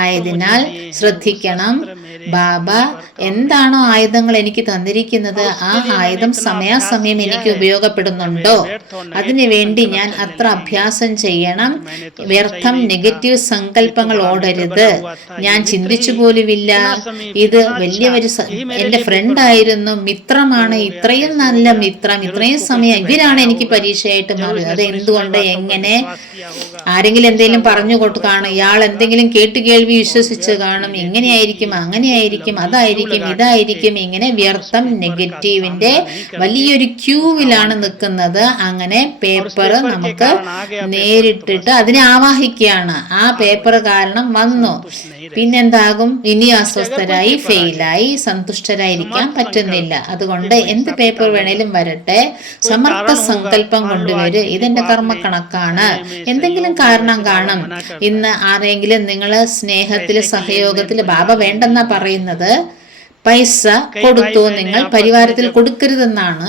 ആയതിനാൽ ശ്രദ്ധിക്കണം. ബാബ എന്താണോ ആയുധങ്ങൾ എനിക്ക് തന്നിരിക്കുന്നത്, ആ ആയുധം സമയാസമയം എനിക്ക് ഉപയോഗപ്പെടുന്നുണ്ടോ, അതിനുവേണ്ടി ഞാൻ അത്ര അഭ്യാസം ചെയ്യണം. വ്യർത്ഥം നെഗറ്റീവ് സങ്കല്പങ്ങൾ ഓടരുത്. ഞാൻ ചിന്തിച്ചു പോലുമില്ല, ഇത് വലിയൊരു എന്റെ ഫ്രണ്ടായിരുന്നു, മിത്രമാണ്, ഇത്രയും നല്ല മിത്രം, ഇത്രയും സമയം ഇവരാണ് എനിക്ക് പരീക്ഷയായിട്ട് മാറിയത്. അത് എന്തുകൊണ്ട്, എങ്ങനെ? ആരെങ്കിലും എന്തെങ്കിലും പറഞ്ഞു കൊണ്ട് കാണും, ഇയാൾ എന്തെങ്കിലും കേട്ടുകേൾവി വിശ്വസിച്ച് കാണും, ഇങ്ങനെയായിരിക്കും, അങ്ങനെയായിരിക്കും, അതായിരിക്കും, ഇതായിരിക്കും. ഇങ്ങനെ വ്യർത്ഥം നെഗറ്റീവിന്റെ വലിയൊരു ക്യൂവിലാണ് നിൽക്കുന്നത്. അങ്ങനെ പേപ്പർ നമുക്ക് നേരിട്ടിട്ട് അതിനെ ആവാഹിക്കുകയാണ്. ആ പേപ്പർ കാരണം വന്നു, പിന്നെന്താകും? ഇനി അസ്വസ്ഥരായി, ഫെയിലായി, സന്തുഷ്ടരായിരിക്കാൻ പറ്റുന്നില്ല. അതുകൊണ്ട് എന്ത് പേപ്പർ വേണേലും വരട്ടെ, സമർത്ഥ സങ്കല്പം കൊണ്ടുവരും. ഇതെന്റെ കർമ്മക്കണക്കാണ്. എന്തെങ്കിലും കാരണം കാണും. ഇന്ന് ആരെങ്കിലും നിങ്ങള് സ്നേഹത്തില്, സഹയോഗത്തില്, ബാബ വേണ്ടെന്നാ പറയുന്നത്, പൈസ കൊടുത്തു, നിങ്ങൾ പരിവാരത്തിൽ കൊടുക്കരുതെന്നാണ്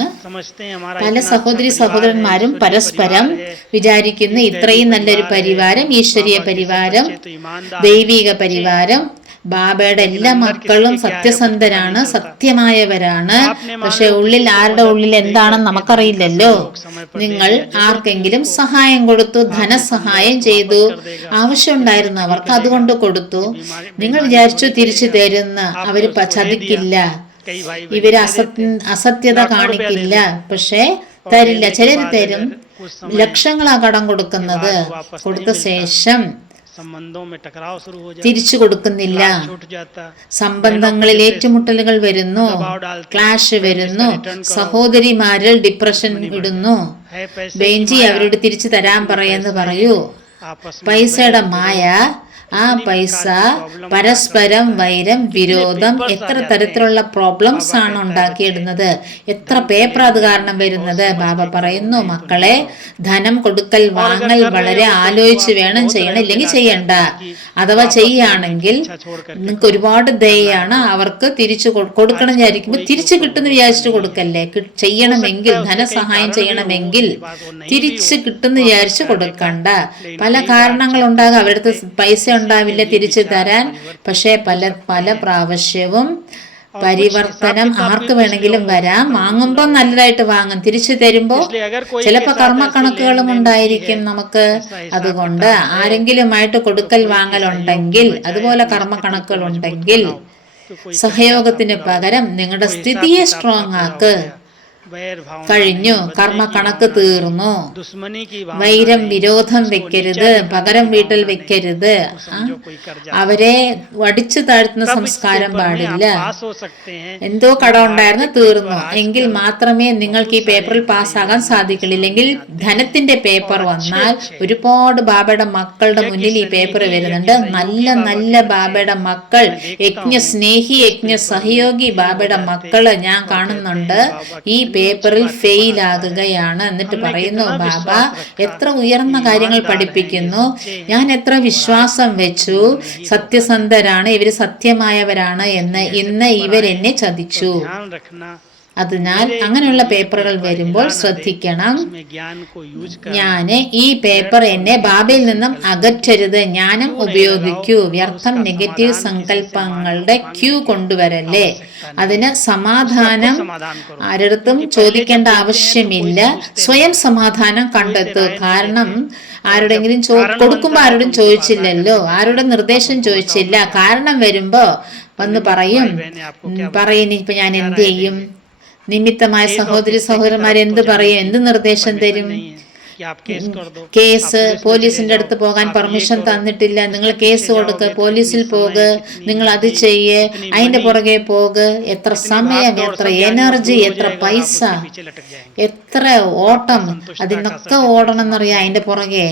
പല സഹോദരി സഹോദരന്മാരും പരസ്പരം വിചാരിക്കുന്ന. ഇത്രയും നല്ലൊരു പരിവാരം, ഈശ്വരീയ പരിവാരം, ദൈവിക പരിവാരം, ബാബയുടെ എല്ലാ മക്കളും സത്യസന്ധരാണ്, സത്യമായവരാണ്. പക്ഷെ ഉള്ളിൽ ആരുടെ ഉള്ളിൽ എന്താണെന്ന് നമുക്കറിയില്ലല്ലോ. നിങ്ങൾ ആർക്കെങ്കിലും സഹായം കൊടുത്തു, ധനസഹായം ചെയ്തു, ആവശ്യമുണ്ടായിരുന്നു അവർക്ക്, അതുകൊണ്ട് കൊടുത്തു. നിങ്ങൾ വിചാരിച്ചു തിരിച്ചു തരുന്ന, അവര് ചതിക്കില്ല, ഇവര് അസത്യത കാണിക്കില്ല, പക്ഷെ തരില്ല. ചിലര് തരും, ലക്ഷങ്ങളാ കടം കൊടുക്കുന്നത്, കൊടുത്ത ശേഷം തിരിച്ചു കൊടുക്കുന്നില്ല. സംബന്ധങ്ങളിൽ ഏറ്റുമുട്ടലുകൾ വരുന്നു, ക്ലാഷ് വരുന്നു, സഹോദരിമാരിൽ ഡിപ്രഷൻ ഇടുന്നു. ബെഞ്ചി അവരോട് തിരിച്ചു തരാൻ പറയുന്നു പറയൂ. പൈസയുടെ മായ, ആ പൈസ പരസ്പരം വൈരം, വിരോധം, എത്ര തരത്തിലുള്ള പ്രോബ്ലംസ് ആണ് ഉണ്ടാക്കിയിടുന്നത്, എത്ര പേപ്പർ അത് കാരണം വരുന്നത്. ബാബ പറയുന്നു, മക്കളെ, ധനം കൊടുക്കൽ വാങ്ങൽ വളരെ ആലോചിച്ച് വേണം ചെയ്യണം, ഇല്ലെങ്കിൽ ചെയ്യണ്ട. അഥവാ ചെയ്യുകയാണെങ്കിൽ നിങ്ങൾക്ക് ഒരുപാട് ദയാണ്, അവർക്ക് തിരിച്ചു കൊടുക്കണം വിചാരിക്കുമ്പോൾ തിരിച്ചു കിട്ടുന്ന വിചാരിച്ചിട്ട് കൊടുക്കല്ലേ. ചെയ്യണമെങ്കിൽ, ധനസഹായം ചെയ്യണമെങ്കിൽ തിരിച്ചു കിട്ടുന്ന വിചാരിച്ച് കൊടുക്കണ്ട. പല കാരണങ്ങളുണ്ടാകും, അവരുടെ പൈസ ഉണ്ടാവില്ല തിരിച്ചു തരാൻ. പക്ഷെ പല പ്രാവശ്യവും പരിവർത്തനം ആർക്ക് വേണമെങ്കിലും വരാം. വാങ്ങുമ്പോൾ നല്ലതായിട്ട് വാങ്ങും, തിരിച്ചു തരുമ്പോ ചിലപ്പോ കർമ്മക്കണക്കുകളും ഉണ്ടായിരിക്കും നമുക്ക്. അതുകൊണ്ട് ആരെങ്കിലുമായിട്ട് കൊടുക്കൽ വാങ്ങലുണ്ടെങ്കിൽ, അതുപോലെ കർമ്മക്കണക്കുകൾ ഉണ്ടെങ്കിൽ, സഹയോഗത്തിന് പകരം നിങ്ങളുടെ സ്ഥിതിയെ സ്ട്രോങ് ആക്ക്. കഴിഞ്ഞു, കർമ്മ കണക്ക് തീർന്നു. വൈരം, വിരോധം വെക്കരുത്, പകരം വീട്ടിൽ വെക്കരുത്. അവരെ വടിച്ചു താഴ്ത്തുന്ന സംസ്കാരം പാടില്ല. എന്തോ കടം ഉണ്ടായിരുന്നു, തീർന്നു എങ്കിൽ മാത്രമേ നിങ്ങൾക്ക് ഈ പേപ്പറിൽ പാസ്സാകാൻ സാധിക്കുള്ളൂ. ഇല്ലെങ്കിൽ ധനത്തിന്റെ പേപ്പർ വന്നാൽ, ഒരുപാട് ബാബയുടെ മക്കളുടെ മുന്നിൽ ഈ പേപ്പർ വരുന്നുണ്ട്. നല്ല നല്ല ബാബയുടെ മക്കൾ, യജ്ഞ സ്നേഹി, യജ്ഞ സഹയോഗി ബാബയുടെ മക്കള് ഞാൻ കാണുന്നുണ്ട്. ഈ പേപ്പറിൽ ഫെയിൽ ആകുകയാണ്. എന്നിട്ട് പറയുന്നു, ബാബ എത്ര ഉയർന്ന കാര്യങ്ങൾ പഠിപ്പിക്കുന്നു, ഞാൻ എത്ര വിശ്വാസം വെച്ചു, സത്യസന്ധരാണ് ഇവര്, സത്യമായവരാണ് എന്ന്. ഇന്ന് ഇവരെന്നെ ചതിച്ചു. ध्यान रखना അതിനാൽ അങ്ങനെയുള്ള പേപ്പറുകൾ വരുമ്പോൾ ശ്രദ്ധിക്കണം. में ज्ञान को यूज कर ഞാന് ഈ പേപ്പർ എന്നെ ബാബയിൽ നിന്നും അകറ്റരുത്, ജ്ഞാനം ഉപയോഗിക്കൂ. വ്യർത്ഥം നെഗറ്റീവ് സങ്കല്പങ്ങളുടെ ക്യൂ കൊണ്ടുവരല്ലേ. അതിന് സമാധാനം समाधान करो। ആരടുത്തും ചോദിക്കേണ്ട ആവശ്യമില്ല, സ്വയം സമാധാനം കണ്ടെത്തൂ. കാരണം ആരുടെങ്കിലും കൊടുക്കുമ്പോ ആരോടും ചോദിച്ചില്ലല്ലോ, ആരുടെ നിർദ്ദേശം ചോദിച്ചില്ല. കാരണം വരുമ്പോ വന്ന് പറയും, ഇപ്പൊ ഞാൻ എന്ത് ചെയ്യും? നിമിത്തമായ സഹോദരി സഹോദരന്മാർ എന്ത് പറയും, എന്ത് നിർദ്ദേശം തരും? कि आप केस कर दो, കേസ്, പോലീസിന്റെ അടുത്ത് പോകാൻ പെർമിഷൻ തന്നിട്ടില്ല, നിങ്ങൾ കേസ് കൊടുക്ക്, പോലീസിൽ പോക്, നിങ്ങൾ അത് ചെയ്യ്, അതിന്റെ പുറകെ പോക്. എത്ര സമയം, എത്ര എനർജി, എത്ര പൈസ, पीछे लटक जाएंगे। എത്ര ഓട്ടം, അതിനൊക്കെ ഓടണം എന്നറിയാം അതിന്റെ പുറകെ.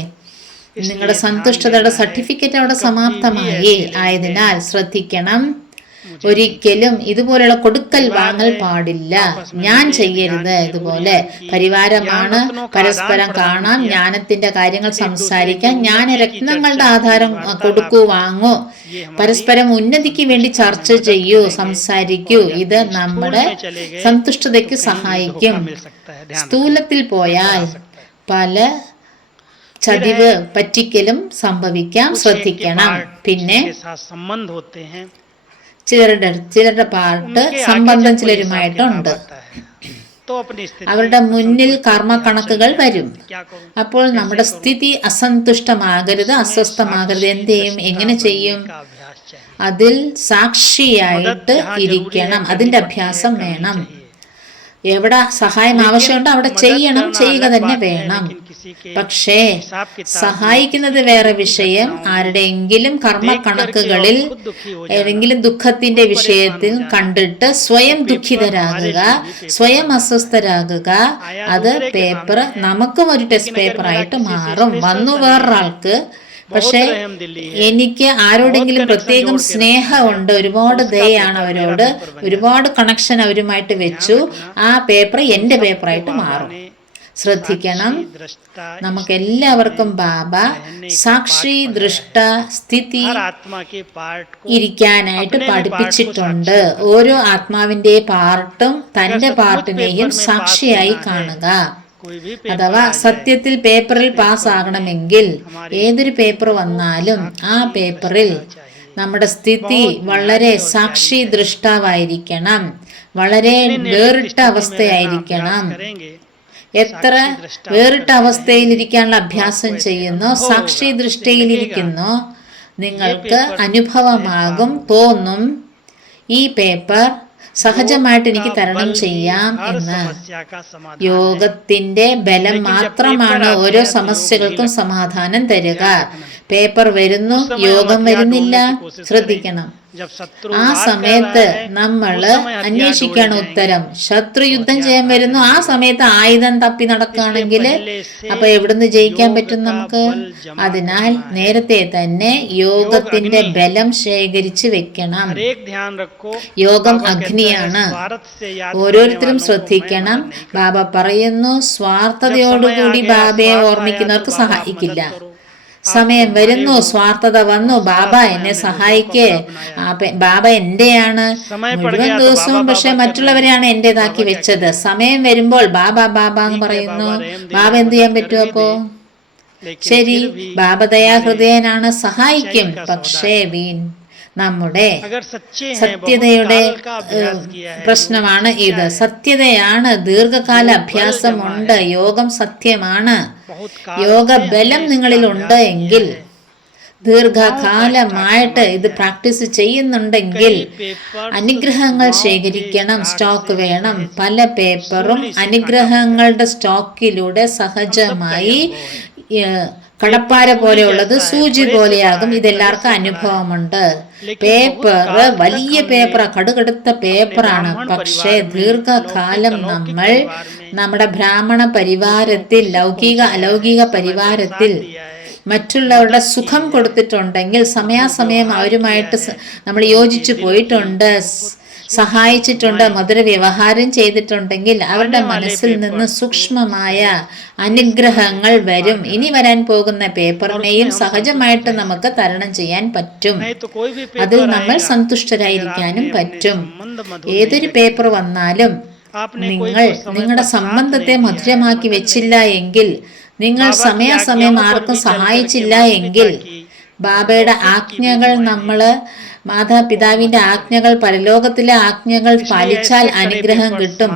നിങ്ങളുടെ സന്തുഷ്ടതയുടെ സർട്ടിഫിക്കറ്റ് അവിടെ സമാപ്തമായി. ആയതിനാൽ ശ്രദ്ധിക്കണം, ഒരിക്കലും ഇതുപോലെയുള്ള കൊടുക്കൽ വാങ്ങൽ പാടില്ല. ഞാൻ ചെയ്യരുത്. ഇതുപോലെ പരിവാരമാണ്, പരസ്പരം കാണാം, ജ്ഞാനത്തിന്റെ കാര്യങ്ങൾ സംസാരിക്കാം, ജ്ഞാനരത്നങ്ങളുടെ ആധാരം കൊടുക്കൂ, വാങ്ങൂ, പരസ്പരം ഉന്നതിക്ക് വേണ്ടി ചർച്ച ചെയ്യൂ, സംസാരിക്കൂ. ഇത് നമ്മുടെ സന്തുഷ്ടതയ്ക്ക് സഹായിക്കും. സ്ഥൂലത്തിൽ പോയാൽ പല ചതിവ്, പറ്റിക്കലും സംഭവിക്കാം. ശ്രദ്ധിക്കണം. പിന്നെ के साथ संबंध होते हैं, ചിലരുടെ പാർട്ട് സംബന്ധം ചിലരുമായിട്ടുണ്ട്. तो अपनी स्थिति അവരുടെ മുന്നിൽ കർമ്മക്കണക്കുകൾ വരും. क्या करूं? അപ്പോൾ നമ്മുടെ സ്ഥിതി അസന്തുഷ്ടമാകരുത്, അസ്വസ്ഥമാകരുത്. എന്ത് ചെയ്യും? എങ്ങനെ ചെയ്യും? का अभ्यास चाहिए। അതിൽ സാക്ഷിയായിട്ട് ഇരിക്കണം. അതിന്റെ അഭ്യാസം വേണം. എവിടെ സഹായം ആവശ്യമുണ്ടോ അവിടെ ചെയ്യണം, ചെയ്യുക തന്നെ വേണം. പക്ഷേ സഹായിക്കുന്നത് വേറെ വിഷയം. ആരുടെയെങ്കിലും കർമ്മക്കണക്കുകളിൽ ഏതെങ്കിലും ദുഃഖത്തിന്റെ വിഷയത്തിൽ കണ്ടിട്ട് സ്വയം ദുഃഖിതരാകുക, സ്വയം അസ്വസ്ഥരാകുക, അത് പേപ്പർ നമുക്കും ഒരു ടെസ്റ്റ് പേപ്പറായിട്ട് മാറും. വന്നു വേറൊരാൾക്ക്. പക്ഷെ എനിക്ക് ആരോടെങ്കിലും പ്രത്യേകം സ്നേഹമുണ്ട്, ഒരുപാട് ദയാണ് അവരോട്, ഒരുപാട് കണക്ഷൻ അവരുമായിട്ട് വെച്ചു, ആ പേപ്പർ എന്റെ പേപ്പറായിട്ട് മാറും. ശ്രദ്ധിക്കണം. നമുക്ക് എല്ലാവർക്കും ബാബ സാക്ഷി ദൃഷ്ട സ്ഥിതി ഇരിക്കാനായിട്ട് പഠിപ്പിച്ചിട്ടുണ്ട്. ഓരോ ആത്മാവിന്റെ പാർട്ടും തന്റെ പാർട്ടിനെയും സാക്ഷിയായി കാണുക. അഥവാ സത്യത്തിൽ പേപ്പറിൽ പാസ്സാകണമെങ്കിൽ ഏതൊരു പേപ്പർ വന്നാലും ആ പേപ്പറിൽ നമ്മുടെ സ്ഥിതി വളരെ സാക്ഷി ദൃഷ്ടാവായിരിക്കണം, വളരെ വേറിട്ട അവസ്ഥയായിരിക്കണം. എത്ര വേറിട്ട അവസ്ഥയിലിരിക്കാനുള്ള അഭ്യാസം ചെയ്യുന്നോ, സാക്ഷി ദൃഷ്ടിയിലിരിക്കുന്നോ, നിങ്ങൾക്ക് അനുഭവമാകും, തോന്നും ഈ പേപ്പർ സഹജമായിട്ട് എനിക്ക് തരണം ചെയ്യാം എന്ന്. യോഗത്തിന്റെ ബലം മാത്രമാണ് ഓരോ സമസ്യകൾക്കും സമാധാനം തരിക. പേപ്പർ വരുന്നു, യോഗം വരുന്നില്ല, ശ്രദ്ധിക്കണം. ആ സമയത്ത് നമ്മള് അന്വേഷിക്കാണ് ഉത്തരം. ശത്രു യുദ്ധം ചെയ്യാൻ വരുന്നു, ആ സമയത്ത് ആയുധം തപ്പി നടക്കുകയാണെങ്കിൽ അപ്പൊ എവിടുന്ന് ജയിക്കാൻ പറ്റും നമുക്ക്? അതിനാൽ നേരത്തെ തന്നെ യോഗത്തിന്റെ ബലം ശേഖരിച്ച് വെക്കണം. യോഗം അഗ്നിയാണ്. ഓരോരുത്തരും ശ്രദ്ധിക്കണം. ബാബ പറയുന്നു, സ്വാർത്ഥതയോടുകൂടി ബാബയെ ഓർമ്മിക്കുന്നവർക്ക് സഹായിക്കില്ല. സമയം വരുന്നു, സ്വാർത്ഥത വന്നു, ബാബ എന്നെ സഹായിക്കേ, ബാബ എന്റെയാണ് മുഴുവൻ ദിവസവും, പക്ഷെ മറ്റുള്ളവരെയാണ് എന്റേതാക്കി വെച്ചത്. സമയം വരുമ്പോൾ ബാബ ബാബ എന്ന് പറയുന്നു. ബാബ എന്ത് ചെയ്യാൻ പറ്റുമോ? അപ്പോ ശരി, ബാബ ദയാഹൃദയനാണ്, സഹായിക്കും. പക്ഷേ നമ്മുടെ സത്യതയുടെ പ്രശ്നമാണ് ഇത്. സത്യതയാണ്, ദീർഘകാല അഭ്യാസമുണ്ട്, യോഗം സത്യമാണ്. യോഗ ബലം നിങ്ങളിലുണ്ട് എങ്കിൽ, ദീർഘകാലമായിട്ട് ഇത് പ്രാക്ടീസ് ചെയ്യുന്നുണ്ടെങ്കിൽ അനുഗ്രഹങ്ങൾ ശേഖരിക്കണം, സ്റ്റോക്ക് വേണം. പല പേപ്പറും അനുഗ്രഹങ്ങളുടെ സ്റ്റോക്കിലൂടെ സഹജമായി കടപ്പാര പോലെയുള്ളത് സൂചി പോലെയാകും. ഇതെല്ലാവർക്കും അനുഭവമുണ്ട്. പേപ്പർ വലിയ പേപ്പർ, കടുകടുത്ത പേപ്പറാണ്. പക്ഷേ ദീർഘകാലം നമ്മൾ നമ്മുടെ ബ്രാഹ്മണ പരിവാരത്തിൽ, ലൗകിക അലൗകിക പരിവാരത്തിൽ മറ്റുള്ളവരുടെ സുഖം കൊടുത്തിട്ടുണ്ടെങ്കിൽ, സമയാസമയം അവരുമായിട്ട് നമ്മൾ യോജിച്ചു പോയിട്ടുണ്ട്, സഹായിച്ചിട്ടുണ്ട്, മധുര വ്യവഹാരം ചെയ്തിട്ടുണ്ടെങ്കിൽ അവരുടെ മനസ്സിൽ നിന്ന് സൂക്ഷ്മമായ അനുഗ്രഹങ്ങൾ വരും. ഇനി വരാൻ പോകുന്ന പേപ്പറിനെയും സഹജമായിട്ട് നമുക്ക് തരണം ചെയ്യാൻ പറ്റും. नहीं तो कोई भी അതിൽ पेपर നമ്മൾ आएगा, സന്തുഷ്ടരായിരിക്കാനും आपने अपने പറ്റും. संबंध मधुर ഏതൊരു नहीं പേപ്പർ വന്നാലും आपने कोई നിങ്ങൾ को समय നിങ്ങളുടെ पर साथ സംബന്ധത്തെ नहीं दिया, മധുരമാക്കി വെച്ചില്ല എങ്കിൽ, നിങ്ങൾ ബാബാ സമയാസമയം की ആർക്കും आज्ञाओं पर भी സഹായിച്ചില്ല चल करके എങ്കിൽ, माता पिता ബാബയുടെ की ആജ്ഞകൾ विधियां നമ്മൾ മാതാപിതാവിന്റെ ആജ്ഞകൾ പരലോകത്തിലെ ആജ്ഞകൾ പാലിച്ചാൽ അനുഗ്രഹം കിട്ടും.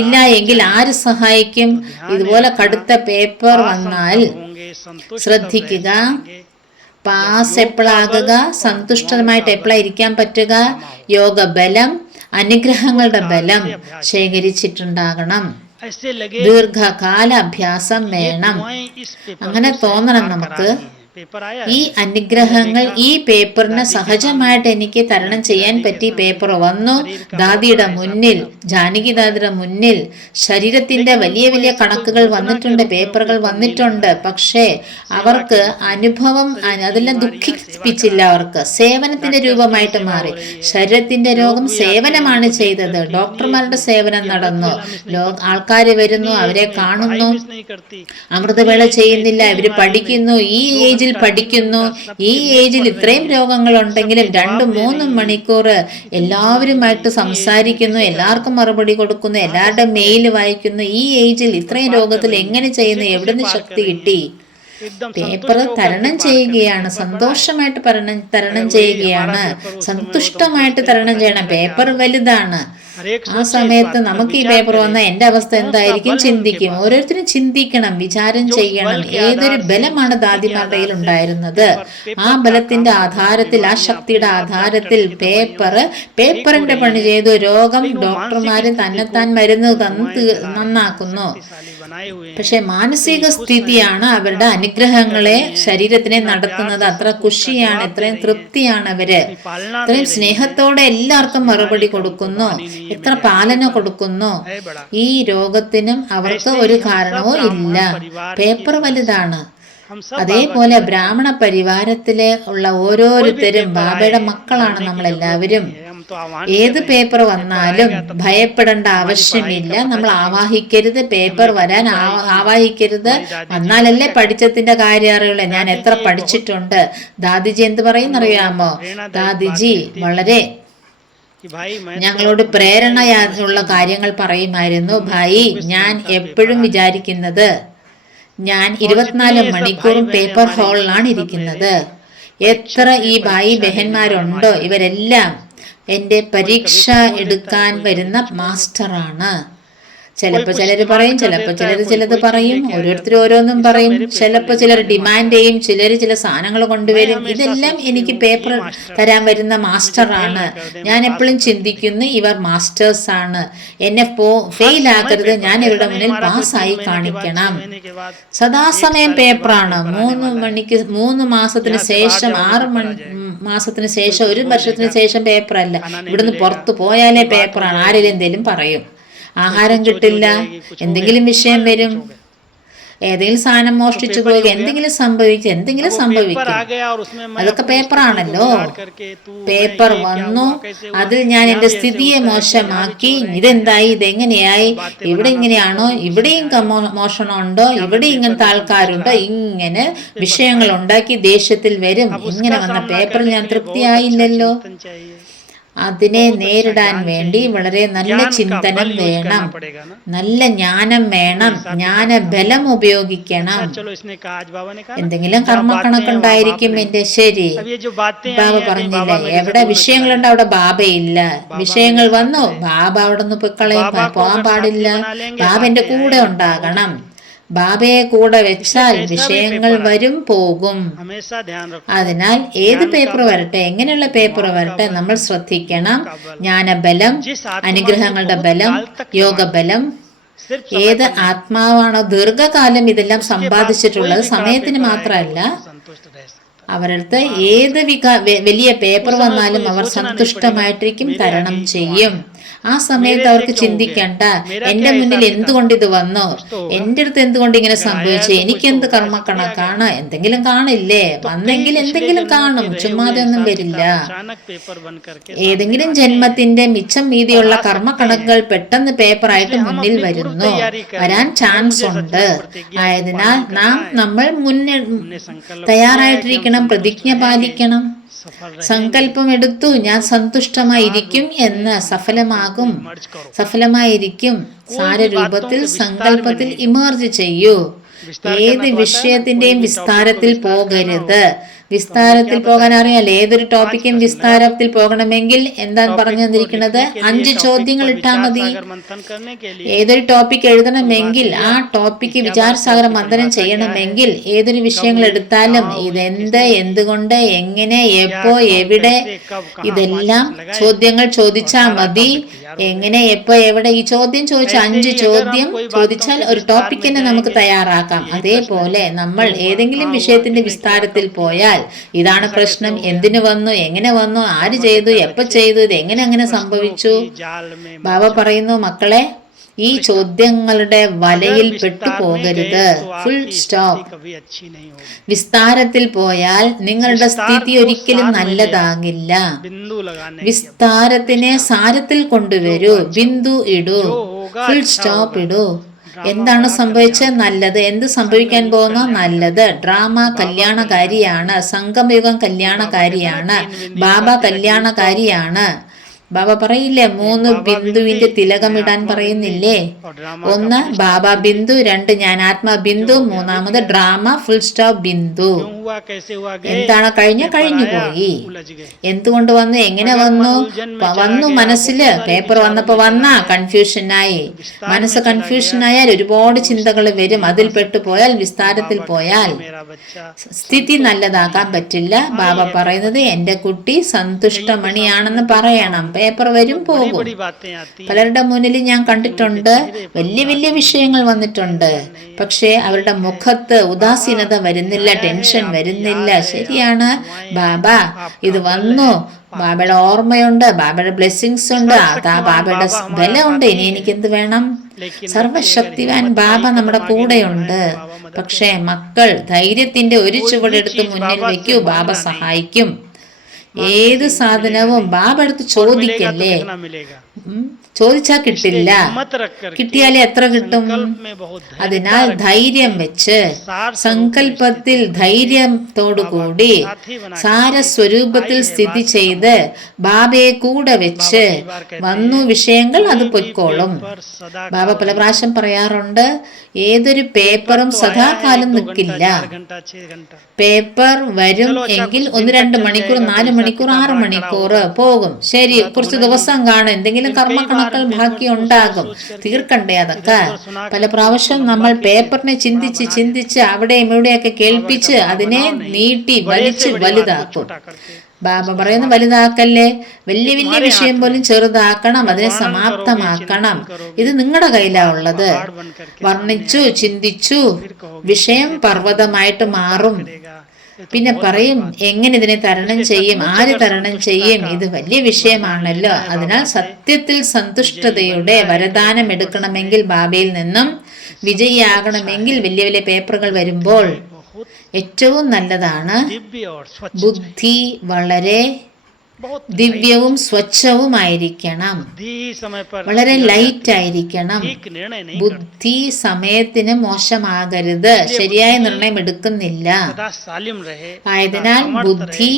ഇല്ല എങ്കിൽ ആര് സഹായിക്കും? ഇതുപോലെ കടുത്ത പേപ്പർ വന്നാൽ होंगे संतुष्ट ശ്രദ്ധിക്കുക. പാസ് എപ്പോഴാകുക? സന്തുഷ്ടമായിട്ട് എപ്പോഴായിരിക്കാൻ പറ്റുക? യോഗബലം, അനുഗ്രഹങ്ങളുടെ ബലം ശേഖരിച്ചിട്ടുണ്ടാകണം. ऐसे लगे ദീർഘകാല അഭ്യാസം വേണം. दुआएं इस पेपर അങ്ങനെ को തോന്നണം स्वीकार നമുക്ക്. करा दी हैं। पेपर आया ഈ അനുഗ്രഹങ്ങൾ ഈ പേപ്പറിന് സഹജമായിട്ട് എനിക്ക് തരണം ചെയ്യാൻ പറ്റി. പേപ്പർ വന്നു ദാദിയുടെ മുന്നിൽ, ജാനകി ദാദിയുടെ മുന്നിൽ. ശരീരത്തിന്റെ വലിയ വലിയ കണക്കുകൾ വന്നിട്ടുണ്ട്, പേപ്പറുകൾ വന്നിട്ടുണ്ട്. പക്ഷേ അവർക്ക് അനുഭവം അതെല്ലാം ദുഃഖിപ്പിച്ചില്ല. അവർക്ക് സേവനത്തിന്റെ രൂപമായിട്ട് മാറി. ശരീരത്തിന്റെ രോഗം സേവനമാണ് ചെയ്തത്. ഡോക്ടർമാരുടെ സേവനം നടന്നു. ആൾക്കാർ വരുന്നു, അവരെ കാണുന്നു. मिस नहीं करती, അമൃതവേള ചെയ്യുന്നില്ല, ഇവര് പഠിക്കുന്നു. ഈ ഏജിൽ പഠിക്കുന്നു. ഈ ഏജിൽ ഇത്രയും രോഗങ്ങൾ ഉണ്ടെങ്കിലും 2-3 മണിക്കൂർ എല്ലാവരുമായിട്ട് സംസാരിക്കുന്നു, എല്ലാവർക്കും മറുപടി കൊടുക്കുന്നു, എല്ലാവരുടെ മെയിൽ വായിക്കുന്നു. ഈ ഏജിൽ ഇത്രയും രോഗത്തിൽ എങ്ങനെ ചെയ്യുന്നു? എവിടുന്ന് ശക്തി കിട്ടി? एकदम പേപ്പർ തരണം ചെയ്യുകയാണ്, സന്തോഷമായിട്ട് തരണം ചെയ്യുകയാണ്, സന്തുഷ്ടമായിട്ട് തരണം ചെയ്യണം. പേപ്പർ വലുതാണ്. ആ സമയത്ത് നമുക്ക് ഈ പേപ്പർ വന്ന എന്റെ അവസ്ഥ എന്തായിരിക്കും ചിന്തിക്കും. ഓരോരുത്തരും ചിന്തിക്കണം, വിചാരം ചെയ്യണം. ഏതൊരു ബലമാണ് ദാദിമാരുടെ കയ്യിൽ ഉണ്ടായിരുന്നത്. ആ ബലത്തിന്റെ ആധാരത്തിൽ, ആ ശക്തിയുടെ ആധാരത്തിൽ പേപ്പറിന്റെ പണി ചെയ്തു. രോഗം ഡോക്ടർമാര് തന്നെത്താൻ മരുന്ന് തന്ന് നന്നാക്കുന്നു. बनाए हुए हैं। പക്ഷെ മാനസിക സ്ഥിതിയാണ് അവരുടെ അനുഗ്രഹങ്ങളെ ശരീരത്തിനെ നടത്തുന്നത്. അത്ര ഖുഷിയാണ്, എത്രയും തൃപ്തിയാണ് അവര്. ഇത്രയും സ്നേഹത്തോടെ എല്ലാവർക്കും മറുപടി കൊടുക്കുന്നു, എത്ര പാലന കൊടുക്കുന്നു. ഈ രോഗത്തിനും അവർക്ക് ഒരു കാരണവും ഇല്ല. പേപ്പർ വലുതാണ്. हम सब അതേപോലെ ബ്രാഹ്മണ പരിവാരത്തിലെ ഉള്ള ഓരോരുത്തരും ബാബയുടെ മക്കളാണ് നമ്മളെല്ലാവരും. हम तो आह्वान ഏത് പേപ്പർ വന്നാലും ഭയപ്പെടേണ്ട ആവശ്യമില്ല. നമ്മൾ ആവാഹിക്കരുത്, പേപ്പർ വരാൻ ആവാഹിക്കരുത്. വന്നാലല്ലേ പഠിച്ചതിന്റെ കാര്യം അറിയുള്ളൂ. ഞാൻ എത്ര പഠിച്ചിട്ടുണ്ട്. ദാദിജി എന്ത് പറയുന്നറിയാമോ? ദാദിജി വളരെ कि भाई मैं ഞങ്ങളോട് പ്രേരണയുള്ള കാര്യങ്ങൾ പറയുമായിരുന്നു. ഭായി, ഞാൻ എപ്പോഴും വിചാരിക്കുന്നത് ഞാൻ 24 മണിക്കൂറും പേപ്പർ ഹാളിലാണ് ഇരിക്കുന്നത്. എത്ര ഈ ഭായി ബഹന്മാരുണ്ടോ, ഇവരെല്ലാം എൻ്റെ പരീക്ഷ എടുക്കാൻ വരുന്ന മാസ്റ്ററാണ്. ചിലപ്പോൾ ചിലർ പറയും, ചിലപ്പോൾ ചിലർ ചിലത് പറയും. ഓരോരുത്തർ ഓരോന്നും പറയും. ചിലപ്പോൾ ചിലർ ഡിമാൻഡ് ചെയ്യും, ചിലർ ചില സാധനങ്ങൾ കൊണ്ടുവരും. ഇതെല്ലാം എനിക്ക് പേപ്പർ തരാൻ വരുന്ന മാസ്റ്ററാണ്. ഞാൻ എപ്പോഴും ചിന്തിക്കുന്നു, ഇവർ മാസ്റ്റേഴ്സ് ആണ്. എന്നെ ഫെയിൽ ആക്കരുത്, ഞാൻ ഇവരുടെ മുന്നിൽ പാസ്സായി കാണിക്കണം. സദാസമയം പേപ്പറാണ്. 3 മാസത്തിന് ശേഷം, 6 മാസത്തിന് ശേഷം, 1 വർഷത്തിന് ശേഷം പേപ്പറല്ല. ഇവിടുന്ന് പുറത്തു പോയാലേ പേപ്പറാണ്. ആരെങ്കിലും എന്തെങ്കിലും പറയും. ആഹാരം കിട്ടില്ല, എന്തെങ്കിലും വിഷയം വരും, ഏതെങ്കിലും സാധനം മോഷ്ടിച്ചു പോകുക, എന്തെങ്കിലും സംഭവിക്കും. അതൊക്കെ പേപ്പറാണല്ലോ. പേപ്പർ വന്നു, അതിൽ ഞാൻ എൻ്റെ സ്ഥിതിയെ മോശമാക്കി. ഇതെന്തായി, ഇതെങ്ങനെയായി, ഇവിടെ ഇങ്ങനെയാണോ, ഇവിടെയും മോഷണമുണ്ടോ, ഇവിടെ ഇങ്ങനത്തെ ആൾക്കാരുണ്ടോ, ഇങ്ങനെ വിഷയങ്ങൾ ഉണ്ടാക്കി ദേഷ്യത്തിൽ വരും. ഇങ്ങനെ വന്ന പേപ്പറിൽ ഞാൻ തൃപ്തിയായില്ലല്ലോ. അതിനെ നേരിടാൻ വേണ്ടി വളരെ നല്ല ചിന്തനം വേണം, നല്ല ജ്ഞാനം വേണം, ജ്ഞാനബലം ഉപയോഗിക്കണം. എന്തെങ്കിലും കർമ്മക്കണക്കുണ്ടായിരിക്കും എന്റെ. ശരി, ബാബ പറഞ്ഞില്ല എവിടെ വിഷയങ്ങളുണ്ട് അവിടെ ബാബയില്ല. വിഷയങ്ങൾ വന്നു, ബാബ അവിടെ നിന്ന് പോകാൻ പാടില്ല. ബാബ എന്റെ കൂടെ ഉണ്ടാകണം. ബാബയെ കൂടെ വെച്ചാൽ വിഷയങ്ങൾ വരും പോകും. അതിനാൽ ഏത് പേപ്പർ വരട്ടെ, എങ്ങനെയുള്ള പേപ്പർ വരട്ടെ, നമ്മൾ ശ്രദ്ധിക്കണം. ജ്ഞാനബലം, അനുഗ്രഹങ്ങളുടെ ബലം, യോഗബലം. ഏത് ആത്മാവാണോ ദീർഘകാലം ഇതെല്ലാം സമ്പാദിച്ചിട്ടുള്ളത്, സമയത്തിന് മാത്രമല്ല, അവരടുത്ത് ഏത് വലിയ പേപ്പർ വന്നാലും അവർ സന്തുഷ്ടമായിട്ടിരിക്കും, തരണം ചെയ്യും. ആ സമയത്ത് അവർക്ക് ചിന്തിക്കണ്ട എന്റെ മുന്നിൽ എന്തുകൊണ്ട് ഇത് വന്നോ, എന്റെ അടുത്ത് എന്തുകൊണ്ട് ഇങ്ങനെ സംഭവിച്ചു, എനിക്കെന്ത് കർമ്മക്കണക്കാണ്, എന്തെങ്കിലും കാണില്ലേ, വന്നെങ്കിൽ എന്തെങ്കിലും കാണും, ചുമ്മാതെ ഒന്നും വരില്ല. ഏതെങ്കിലും ജന്മത്തിന്റെ മിച്ചം മീതിയുള്ള കർമ്മക്കണക്കുകൾ പെട്ടെന്ന് പേപ്പറായിട്ട് മുന്നിൽ വരുന്നു, വരാൻ ചാൻസ് ഉണ്ട്. ആയതിനാൽ നമ്മൾ മുന്നേ തയ്യാറായിട്ടിരിക്കണം, പ്രതിജ്ഞ പാലിക്കണം. സങ്കല്പം എടുത്തു ഞാൻ സന്തുഷ്ടമായിരിക്കും എന്ന് സഫലമായിരിക്കും. സാരരൂപത്തിൽ സങ്കല്പത്തിൽ ഇമേർജ് ചെയ്യൂ. ഏത് വിഷയത്തിന്റെയും വിസ്താരത്തിൽ പോകരുത്. വിസ്താരത്തിൽ പോകാൻ അറിയാലോ, ഏതൊരു ടോപ്പിക്കും വിസ്താരത്തിൽ പോകണമെങ്കിൽ എന്താണ് പറഞ്ഞു തന്നിരിക്കുന്നത്? 5 ചോദ്യങ്ങൾ ഇട്ടാൽ മതി. ഏതൊരു ടോപ്പിക് എഴുതണമെങ്കിൽ, ആ ടോപ്പിക്ക് വിചാരസാഗര മന്ഥനം ചെയ്യണമെങ്കിൽ, ഏതൊരു വിഷയങ്ങൾ എടുത്താലും ഇതെന്ത്, എന്തുകൊണ്ട്, എങ്ങനെ, എപ്പോ, എവിടെ, ഇതെല്ലാം ചോദ്യങ്ങൾ ചോദിച്ചാൽ മതി. എങ്ങനെ, എപ്പോ, എവിടെ, ഈ ചോദ്യം ചോദിച്ചാൽ 5 ചോദ്യം ചോദിച്ചാൽ ഒരു ടോപ്പിക് തന്നെ നമുക്ക് തയ്യാറാക്കാം. അതേപോലെ നമ്മൾ ഏതെങ്കിലും വിഷയത്തിന്റെ വിസ്താരത്തിൽ പോയാൽ ഇതാണ് പ്രശ്നം, എന്തിനു വന്നു, എങ്ങനെ വന്നു, ആര് ചെയ്തു, എപ്പോ ചെയ്തു, ഇത് എങ്ങനെ സംഭവിച്ചു. ബാബ പറയുന്നു, മക്കളെ ഈ ചോദ്യങ്ങളുടെ വലയിൽ പെട്ടു പോകരുത്. Full stop. വിസ്താരത്തിൽ പോയാൽ നിങ്ങളുടെ സ്ഥിതി ഒരിക്കലും നല്ലതാകില്ല. വിസ്താരത്തിനെ സാരത്തിൽ കൊണ്ടുവരൂ. ബിന്ദു ഇടൂ, ഫുൾ സ്റ്റോപ്പ് ഇടൂ. എന്താണ് സംഭവിച്ചത്? നല്ലത്. എന്ത് സംഭവിക്കാൻ പോകുന്ന? നല്ലത്. ഡ്രാമ കല്യാണകാരിയാണ്, സംഗമയുഗം കല്യാണകാരിയാണ്, ബാബ കല്യാണകാരിയാണ്. ബാബ പറയില്ലേ 3 ബിന്ദുവിന്റെ തിലകമിടാൻ പറയുന്നില്ലേ? 1 ബാബ ബിന്ദു, 2 ഞാൻ ആത്മാ Bindu, 3 drama full stop Bindu. എന്താണ് കഴിഞ്ഞു പോയി. എന്തുകൊണ്ട് വന്നു, എങ്ങനെ വന്നു മനസ്സില് പേപ്പർ വന്നപ്പോ കൺഫ്യൂഷനായി. മനസ്സ് കൺഫ്യൂഷനായാൽ ഒരുപാട് ചിന്തകൾ വരും. അതിൽ പെട്ടുപോയാൽ, വിസ്താരത്തിൽ പോയാൽ സ്ഥിതി നല്ലതാക്കാൻ പറ്റില്ല. ബാബ പറയുന്നത് എന്റെ കുട്ടി സന്തുഷ്ടമണിയാണെന്ന് പറയണം. പേപ്പർ വരും പോകും. പലരുടെ മുന്നിൽ ഞാൻ കണ്ടിട്ടുണ്ട്, വലിയ വിഷയങ്ങൾ വന്നിട്ടുണ്ട്, പക്ഷേ അവരുടെ മുഖത്ത് ഉദാസീനത വരുന്നില്ല, ടെൻഷൻ വരുന്നില്ല. ശരിയാണ്, ബാബ ഇത് വന്നു, ബാബയുടെ ഓർമ്മയുണ്ട്, ബാബയുടെ ബ്ലെസ്സിങ്സ് ഉണ്ട്, അതാ ബാബയുടെ ബലം ഉണ്ട്, ഇനി എനിക്കെന്ത് വേണം? സർവശക്തിവാൻ ബാബ നമ്മുടെ കൂടെയുണ്ട്. പക്ഷേ മക്കൾ ധൈര്യത്തിന്റെ ഒരു ചുവടെടുത്ത് മുന്നിൽ വെക്കൂ, ബാബ സഹായിക്കും. ഏത് സാധനവും ബാബ അടുത്ത് ചോദിക്കല്ലേ. ചോദിച്ചാൽ കിട്ടില്ല, കിട്ടിയാലേ എത്ര കിട്ടും? അതിനാൽ ധൈര്യം വെച്ച്, സങ്കല്പത്തിൽ ധൈര്യത്തോടുകൂടി സാരസ്വരൂപത്തിൽ സ്ഥിതി ചെയ്ത് ബാബയെ കൂടെ വെച്ച് വന്നു വിഷയങ്ങൾ അത് പൊയ്ക്കോളും. ബാബ പല പ്രാവശ്യം പറയാറുണ്ട്, ഏതൊരു പേപ്പറും സദാകാലം നിൽക്കില്ല. പേപ്പർ വരും എങ്കിൽ 1-2 മണിക്കൂർ, 4 മണിക്കൂർ, 6 മണിക്കൂർ പോകും. ശരി, കുറച്ച് ദിവസം കാണും, എന്തെങ്കിലും കർമ്മക്കണക്കൾ ബാക്കി ഉണ്ടാകും, തീർക്കണ്ടേ അതൊക്കെ. പല പ്രാവശ്യം നമ്മൾ പേപ്പറിനെ ചിന്തിച്ച് അവിടെയും ഇവിടെയൊക്കെ കേൾപ്പിച്ച് അതിനെ നീട്ടി വലിച്ച് വലുതാക്കും. ബാബ പറയുന്ന വലുതാക്കല്ലേ, വലിയ വിഷയം പോലും ചെറുതാക്കണം, അതിനെ സമാപ്തമാക്കണം. ഇത് നിങ്ങളുടെ കയ്യിലാ ഉള്ളത്. വർണ്ണിച്ചു, ചിന്തിച്ചു, വിഷയം പർവ്വതമായിട്ട് മാറും. പിന്നെ പറയും എങ്ങനെ ഇതിനെ തരണം ചെയ്യും, ആര് തരണം ചെയ്യും, ഇത് വലിയ വിഷയമാണല്ലോ. അതിനാൽ സത്യത്തിൽ സന്തുഷ്ടതയുടെ വരദാനം എടുക്കണമെങ്കിൽ, ബാബയിൽ നിന്നും വിജയിയാകണമെങ്കിൽ, വലിയ പേപ്പറുകൾ വരുമ്പോൾ ഏറ്റവും നല്ലതാണ് ബുദ്ധി വളരെ ദിവ്യവും സ്വച്ഛവുമായിരിക്കണം, വളരെ ലൈറ്റ് ആയിരിക്കണം. ബുദ്ധി സമയത്തിന് മോശമാകരുത്, ശരിയായ നിർണയം എടുക്കുന്നില്ല. ആയതിനാൽ ബുദ്ധി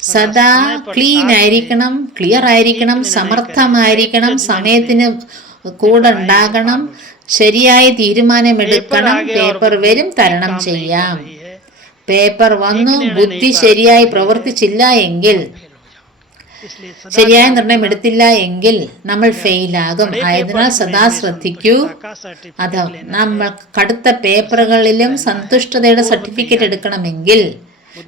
സദാ ക്ലീൻ ആയിരിക്കണം, ക്ലിയർ ആയിരിക്കണം, സമർത്ഥമായിരിക്കണം, സമയത്തിന് കൂടെ ഉണ്ടാകണം, ശരിയായ തീരുമാനമെടുക്കണം. പേപ്പർ വരും, തരണം ചെയ്യാം. പേപ്പർ വന്നു, ബുദ്ധി ശരിയായി പ്രവർത്തിച്ചില്ല എങ്കിൽ, ശരിയായ നിർണയം എടുത്തില്ല എങ്കിൽ നമ്മൾ ഫെയിലാകും. ആയതിനാൽ സദാ ശ്രദ്ധിക്കൂ. അത് നമ്മൾ കടുത്ത പേപ്പറുകളിലും സന്തുഷ്ടതയുടെ സർട്ടിഫിക്കറ്റ് എടുക്കണമെങ്കിൽ,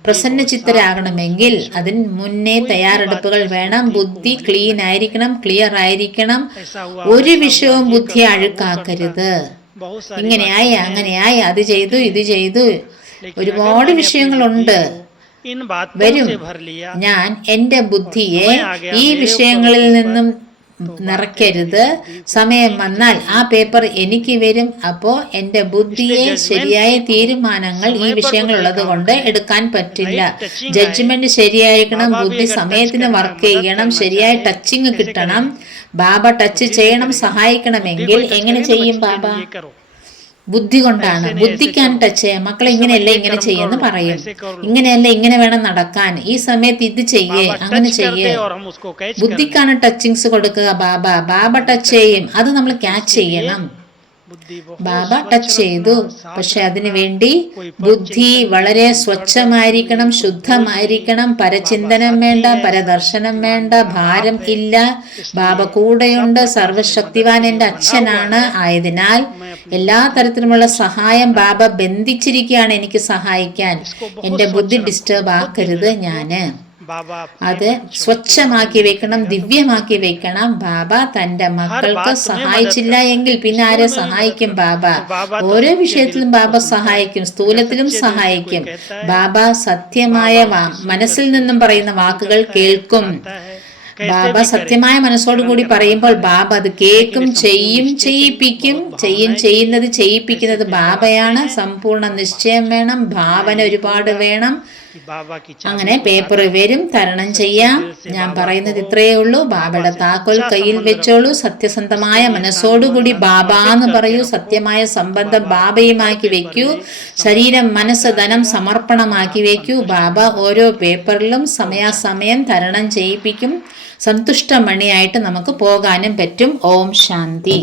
പ്രസന്നചിത്തരാകണമെങ്കിൽ അതിന് മുന്നേ തയ്യാറെടുപ്പുകൾ വേണം. ബുദ്ധി ക്ലീൻ ആയിരിക്കണം, ക്ലിയർ ആയിരിക്കണം. ഒരു വിഷയവും ബുദ്ധി അഴുക്കാക്കരുത്. ഇങ്ങനെയായി അങ്ങനെയായി, അത് ചെയ്തു ഇത് ചെയ്തു, ഒരുപാട് വിഷയങ്ങളുണ്ട്. इन बातों വരും. से भर लिया ഞാൻ എൻ്റെ ബുദ്ധിയെ ഈ വിഷയങ്ങളിൽ നിന്നും നിറയ്ക്കരുത്. സമയം വന്നാൽ ആ പേപ്പർ എനിക്ക് വരും. അപ്പോൾ എൻ്റെ ബുദ്ധിയെ ശരിയായ തീരുമാനങ്ങൾ ഈ വിഷയങ്ങളുള്ളത് കൊണ്ട് എടുക്കാൻ പറ്റില്ല. ജഡ്ജ്മെന്റ് ശരിയായിരിക്കണം, ബുദ്ധി സമയത്തിന് വർക്ക് ചെയ്യണം, ശരിയായ ടച്ചിങ് കിട്ടണം. ബാബ ടച്ച് ചെയ്യണം, സഹായിക്കണമെങ്കിൽ എങ്ങനെ ചെയ്യും ബാബ? ബുദ്ധി കൊണ്ടാണ്. ബുദ്ധിക്കാണ് ടച്ച് ചെയ്യാം. മക്കളെ ഇങ്ങനെയല്ല ഇങ്ങനെ ചെയ്യുമെന്ന് പറയും. ഇങ്ങനെയല്ല ഇങ്ങനെ വേണം നടക്കാൻ, ഈ സമയത്ത് ഇത് ചെയ്യേ, അങ്ങനെ ചെയ്യേ. ബുദ്ധിക്കാണ് ടച്ചിങ്സ് കൊടുക്കുക ബാബ. ബാബ ടച്ച് ചെയ്യും, അത് നമ്മൾ ക്യാച്ച് ചെയ്യണം. ബാബ ടച്ച് ചെയ്തു, പക്ഷെ അതിനു വേണ്ടി ബുദ്ധി വളരെ സ്വച്ഛമായിരിക്കണം, ശുദ്ധമായിരിക്കണം. പരചിന്തനം വേണ്ട, പരദർശനം വേണ്ട, ഭാരം ഇല്ല. ബാബ കൂടെയുണ്ട്, സർവശക്തിവാൻ എൻ്റെ അച്ഛനാണ്. ആയതിനാൽ എല്ലാ തരത്തിലുമുള്ള സഹായം ബാബ ബന്ധിച്ചിരിക്കുകയാണ് എനിക്ക് സഹായിക്കാൻ. എൻ്റെ ബുദ്ധി ഡിസ്റ്റർബ് ആക്കരുത്. ഞാന് അത് സ്വച്ഛമാക്കി വെക്കണം, ദിവ്യമാക്കി വെക്കണം. ബാബ തന്റെ മക്കൾക്ക് സഹായിച്ചില്ല എങ്കിൽ പിന്നെ ആരെ സഹായിക്കും ബാബ? ഓരോ വിഷയത്തിലും ബാബ സഹായിക്കും, സ്ഥൂലത്തിലും സഹായിക്കും. ബാബ സത്യമായ മനസ്സിൽ നിന്നും പറയുന്ന വാക്കുകൾ കേൾക്കും. ബാബ സത്യമായ മനസ്സോടുകൂടി പറയുമ്പോൾ ബാബ അത് കേൾക്കും, ചെയ്യിപ്പിക്കും. ചെയ്യുന്നത് ചെയ്യിപ്പിക്കുന്നത് ബാബയാണ്. സമ്പൂർണ്ണ നിശ്ചയം വേണം, ഭാവന ഒരുപാട് വേണം. അങ്ങനെ പേപ്പർ വരും, തരണം ചെയ്യാം. ഞാൻ പറയുന്നത് ഇത്രയേ ഉള്ളൂ. ബാബയുടെ താക്കോൽ കയ്യിൽ വെച്ചോളൂ. സത്യസന്ധമായ മനസ്സോടുകൂടി ബാബ എന്ന് പറയൂ. സത്യമായ സംബന്ധം ബാബയുമാക്കി വെക്കൂ. ശരീരം, മനസ്സ്, ധനം സമർപ്പണമാക്കി വെക്കൂ. ബാബ ഓരോ പേപ്പറിലും സമയാസമയം തരണം ചെയ്യിപ്പിക്കും. സന്തുഷ്ടമണിയായിട്ട് നമുക്ക് പോകാനും പറ്റും. ഓം ശാന്തി.